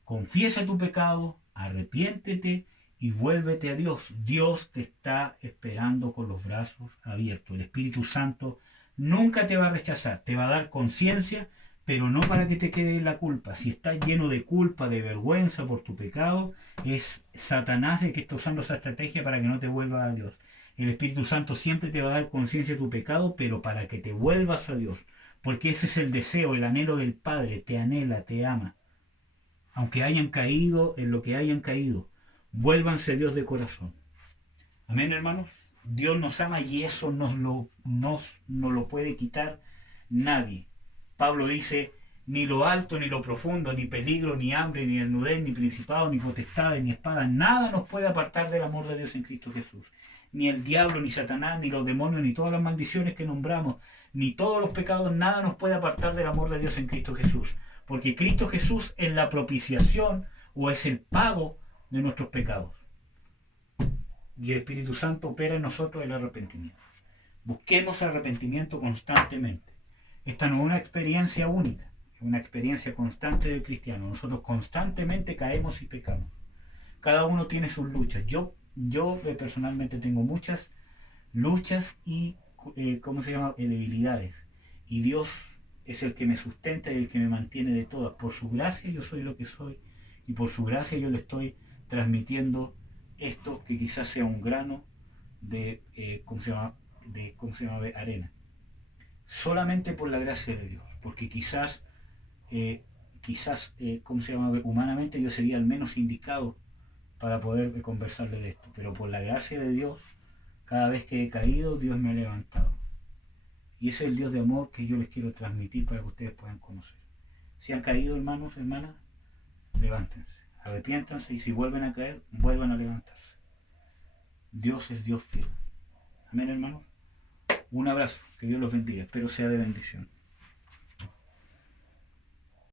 Confiesa tu pecado, arrepiéntete y vuélvete a Dios. Dios te está esperando con los brazos abiertos. El Espíritu Santo nunca te va a rechazar, te va a dar conciencia, pero no para que te quede en la culpa. Si estás lleno de culpa, de vergüenza por tu pecado, es Satanás el que está usando esa estrategia para que no te vuelvas a Dios. El Espíritu Santo siempre te va a dar conciencia de tu pecado, pero para que te vuelvas a Dios. Porque ese es el deseo, el anhelo del Padre, te anhela, te ama. Aunque hayan caído en lo que hayan caído, vuélvanse a Dios de corazón. Amén, hermanos. Dios nos ama y eso no lo puede quitar nadie. Pablo dice, ni lo alto, ni lo profundo, ni peligro, ni hambre, ni desnudez, ni principado, ni potestades, ni espada, nada nos puede apartar del amor de Dios en Cristo Jesús. Ni el diablo, ni Satanás, ni los demonios, ni todas las maldiciones que nombramos, ni todos los pecados, nada nos puede apartar del amor de Dios en Cristo Jesús. Porque Cristo Jesús es la propiciación o es el pago de nuestros pecados. Y el Espíritu Santo opera en nosotros el arrepentimiento. Busquemos arrepentimiento constantemente. Esta no es una experiencia única, es una experiencia constante del cristiano. Nosotros constantemente caemos y pecamos. Cada uno tiene sus luchas. Yo personalmente tengo muchas luchas y debilidades. Y Dios es el que me sustenta y el que me mantiene de todas. Por su gracia yo soy lo que soy y por su gracia yo le estoy transmitiendo esto que quizás sea un grano de arena. Solamente por la gracia de Dios, porque quizás humanamente yo sería el menos indicado para poder conversarle de esto, pero por la gracia de Dios, cada vez que he caído, Dios me ha levantado. Y ese es el Dios de amor que yo les quiero transmitir para que ustedes puedan conocer. Si han caído, hermanos, hermanas, levántense, arrepiéntanse y si vuelven a caer, vuelvan a levantarse. Dios es Dios fiel. Amén, hermanos. Un abrazo, que Dios los bendiga, espero sea de bendición.